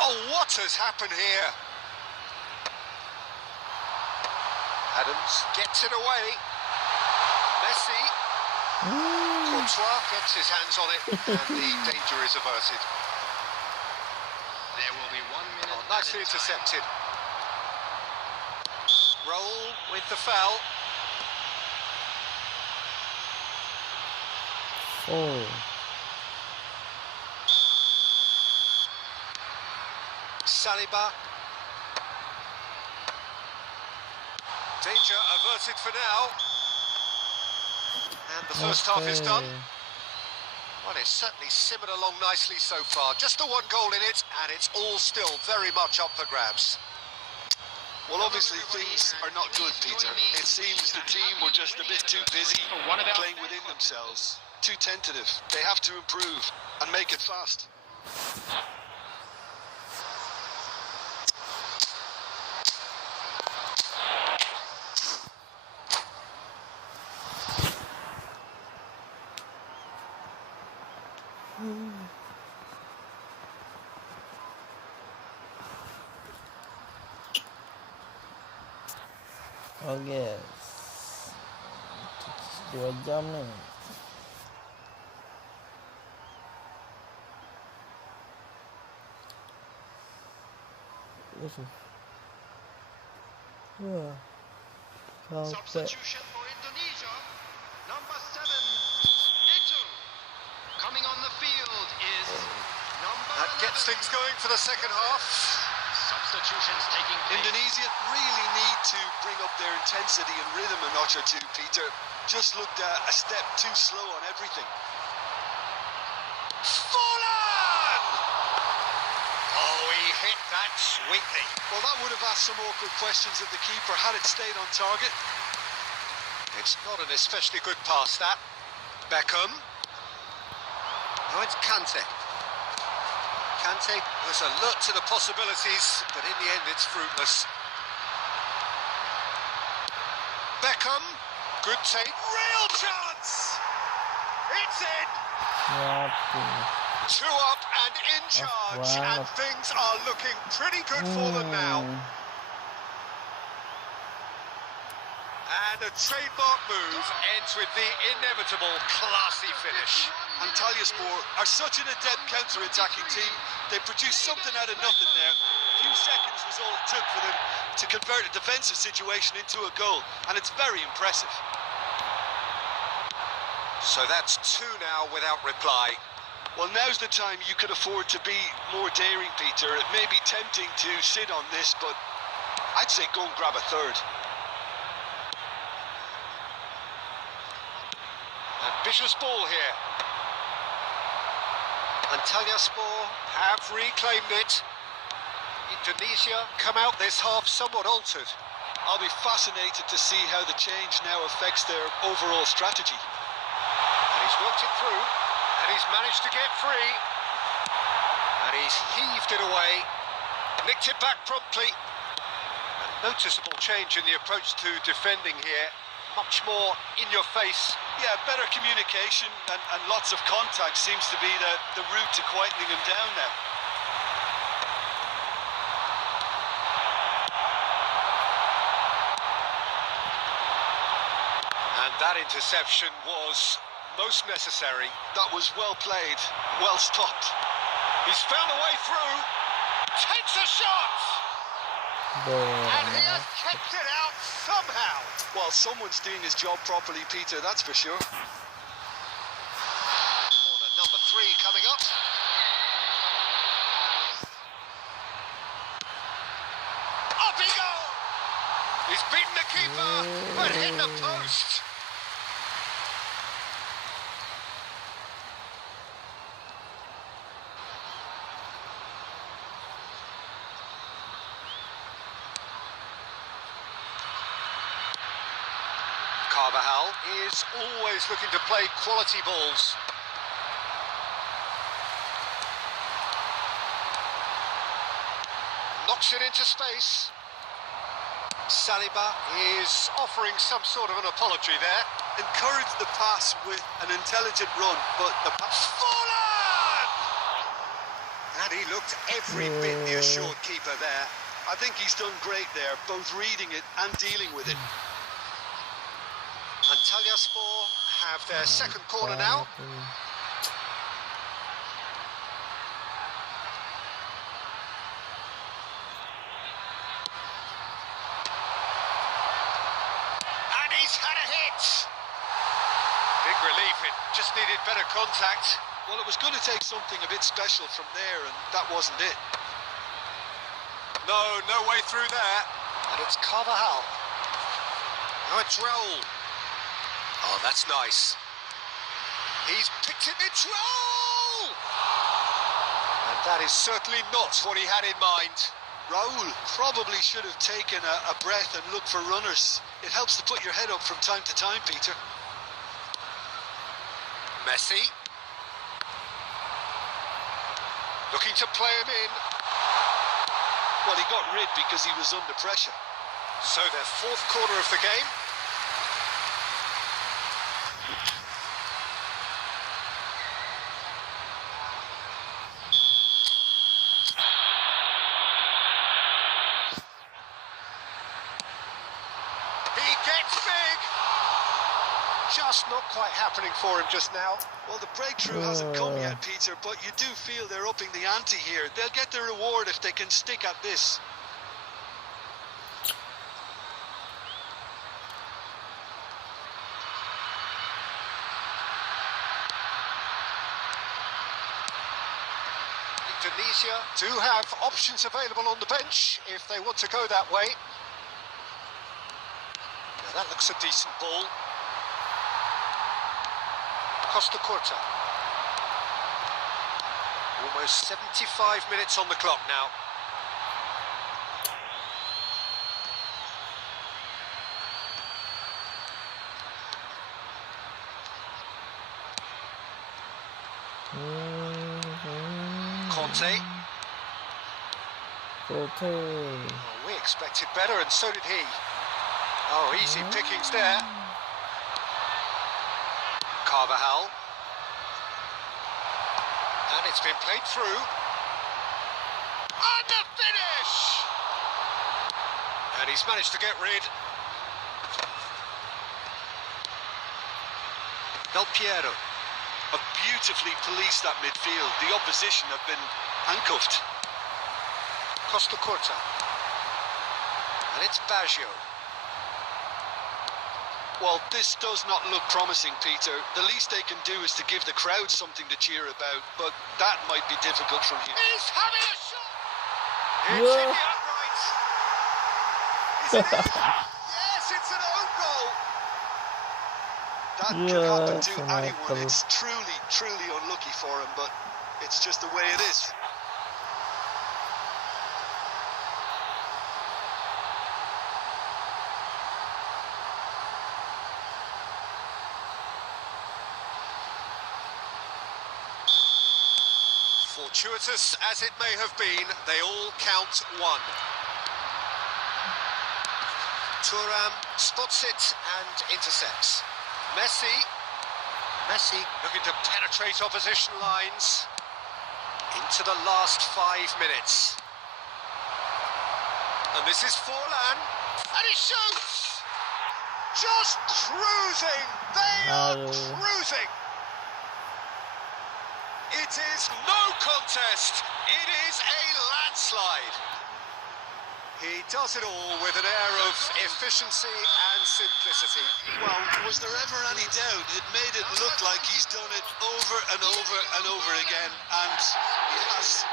Oh, what has happened here? Adams gets it away. Messi. Courtois gets his hands on it, and the danger is averted. There will be 1 minute. Oh, nicely intercepted. Roll with the foul. Oh, Saliba. Danger averted for now. And the first half is done. Well, it's certainly simmered along nicely so far. Just the one goal in it, and it's all still very much up for grabs. Well, obviously things are not good, Peter. It seems the team were just a bit too busy playing within themselves. Too tentative. They have to improve and make it fast. oh guys, 2 jam nih. Wah, capek. Substitution for Indonesia. Number 7, Eto. Coming on the field is number That gets 11. things going for the second half. Substitutions taking place. Indonesia really need to bring up their intensity and rhythm a notch or two, Peter. Just looked a step too slow on everything. Fallen! Oh, he hit that sweetly. Well, that would have asked some awkward questions of the keeper had it stayed on target. It's not an especially good pass, that. Beckham. Now it's Kante. Kante was alert to the possibilities, but in the end it's fruitless. Beckham. Good take. Real chance! It's in! Waduh. 2 up and in charge, and things are looking pretty good for them now. And a trademark move ends with the inevitable classy finish. Antalyaspor are such an adept counter-attacking team. They produced something out of nothing there. A few seconds was all it took for them to convert a defensive situation into a goal, and it's very impressive. So that's 2 now without reply. Well, now's the time you could afford to be more daring, Peter. It may be tempting to sit on this, but I'd say go and grab a third. Ambitious ball here. Antalyaspor have reclaimed it. Indonesia come out this half somewhat altered. I'll be fascinated to see how the change now affects their overall strategy. And he's worked it through, and he's managed to get free. And he's heaved it away, nicked it back promptly. A noticeable change in the approach to defending here. Much more in your face. Yeah, better communication and lots of contact seems to be the route to quietening him down now. And that interception was most necessary. That was well played, well stopped. He's found a way through, takes a shot, and he has kept it out somehow. Well, someone's doing his job properly, Peter, that's for sure. Corner number 3 coming up. Up he goes! He's beaten the keeper, but hit the post. Carvajal is always looking to play quality balls. Knocks it into space. Saliba is offering some sort of an apology there. Encourage the pass with an intelligent run, but the pass... Fallen! And he looked every bit the assured keeper there. I think he's done great there, both reading it and dealing with it. Antalyaspor have their second corner now. And he's had a hit. Big relief, it just needed better contact. Well, it was going to take something a bit special from there, and that wasn't it. No way through there. And it's Carvajal. Now it's Raul. Oh, that's nice. He's picked it in Raul! And that is certainly not what he had in mind. Raul probably should have taken a breath and looked for runners. It helps to put your head up from time to time, Peter. Messi. Looking to play him in. Well, he got rid because he was under pressure. So their fourth quarter of the game. He gets big. Just not quite happening for him just now. Well, the breakthrough hasn't come yet, Peter, but you do feel they're upping the ante here. They'll get their reward if they can stick at this. Indonesia do have options available on the bench if they want to go that way. Now that looks a decent ball. Costa Curta. Almost 75 minutes on the clock now. Conte. Oh, we expected better, and so did he. Oh, easy pickings there. Carvajal. And it's been played through. And the finish! And he's managed to get rid. Del Piero. Have beautifully policed that midfield. The opposition have been handcuffed. Costa Curta. And it's Baggio. Well, this does not look promising, Peter. The least they can do is to give the crowd something to cheer about, but that might be difficult from here. He's having a shot! It's in the uprights. Is it in? Yes, it's an own goal. That can happen to anyone. It's truly, truly unlucky for him, but it's just the way it is. Fortuitous as it may have been, they all count one. Thuram spots it and intercepts. Messi looking to penetrate opposition lines into the last 5 minutes. And this is Forlan, and he shoots! Just cruising! They are cruising! It is no contest. It is a landslide. He does it all with an air of efficiency and simplicity. Well, was there ever any doubt? It made it look like he's done it over and over and over again, and he has.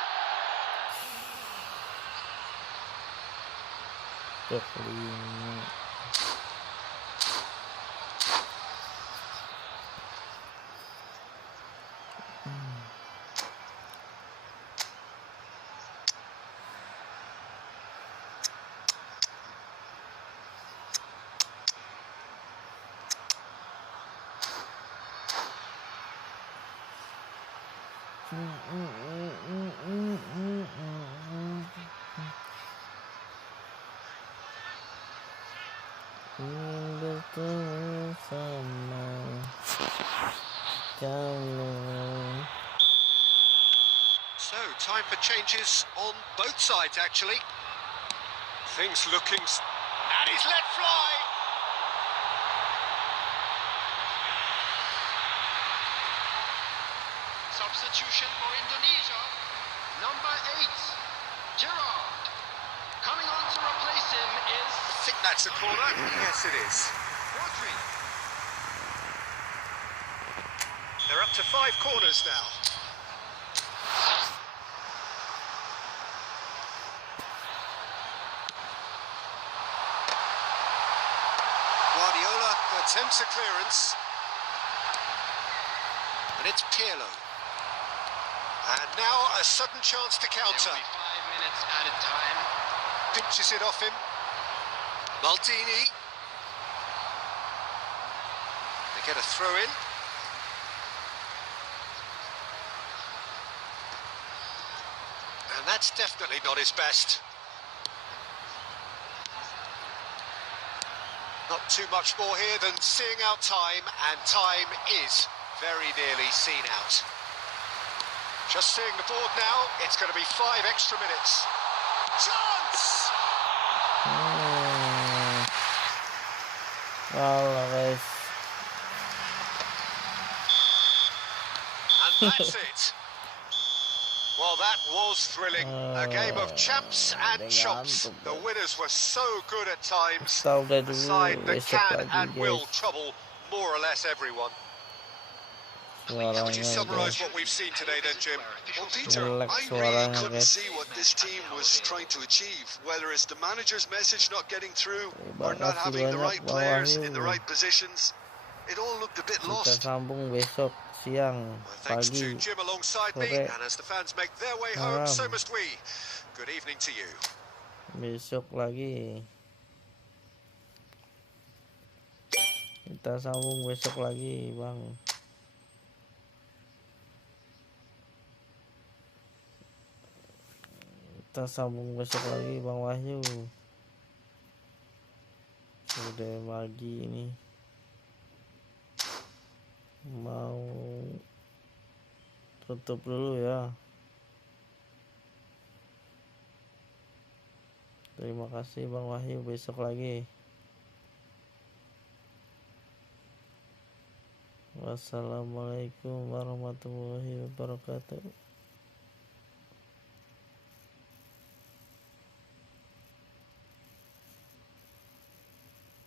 So, time for changes on both sides, actually. Things looking... And he's let fly! Substitution for Indonesia. Number 8, Gerard. Coming on to replace him is... I think that's a corner. Yes, it is. Rodri. They're up to 5 corners now. Guardiola attempts a clearance. And it's Pirlo. And now a sudden chance to counter. There will be 5 minutes added time. Pinches it off him. Maldini. They get a throw in. And that's definitely not his best. Not too much more here than seeing out time, and time is very nearly seen out. Just seeing the board now, it's going to be 5 extra minutes. Chance! Guys. And that's it. Well, that was thrilling. A game of champs and chumps. The winners were so good at times. A side that can and will trouble more or less everyone. How would you summarise what we've seen today then, Jim? Well, Peter, I really couldn't see what this team was trying to achieve. Whether it's the manager's message not getting through or not having the right players in the right positions, it all looked a bit Kita lost. sambung besok siang, Well, thanks to pagi, Jim alongside me, sore, and as the fans make their way home, so must we. Good evening to you. besok lagi. Kita sambung besok lagi, Bang. Kita sambung besok lagi, Bang Wahyu. Udah pagi ini. Mau tutup dulu ya. Terima kasih Bang Wahyu, besok lagi. Wassalamualaikum warahmatullahi wabarakatuh.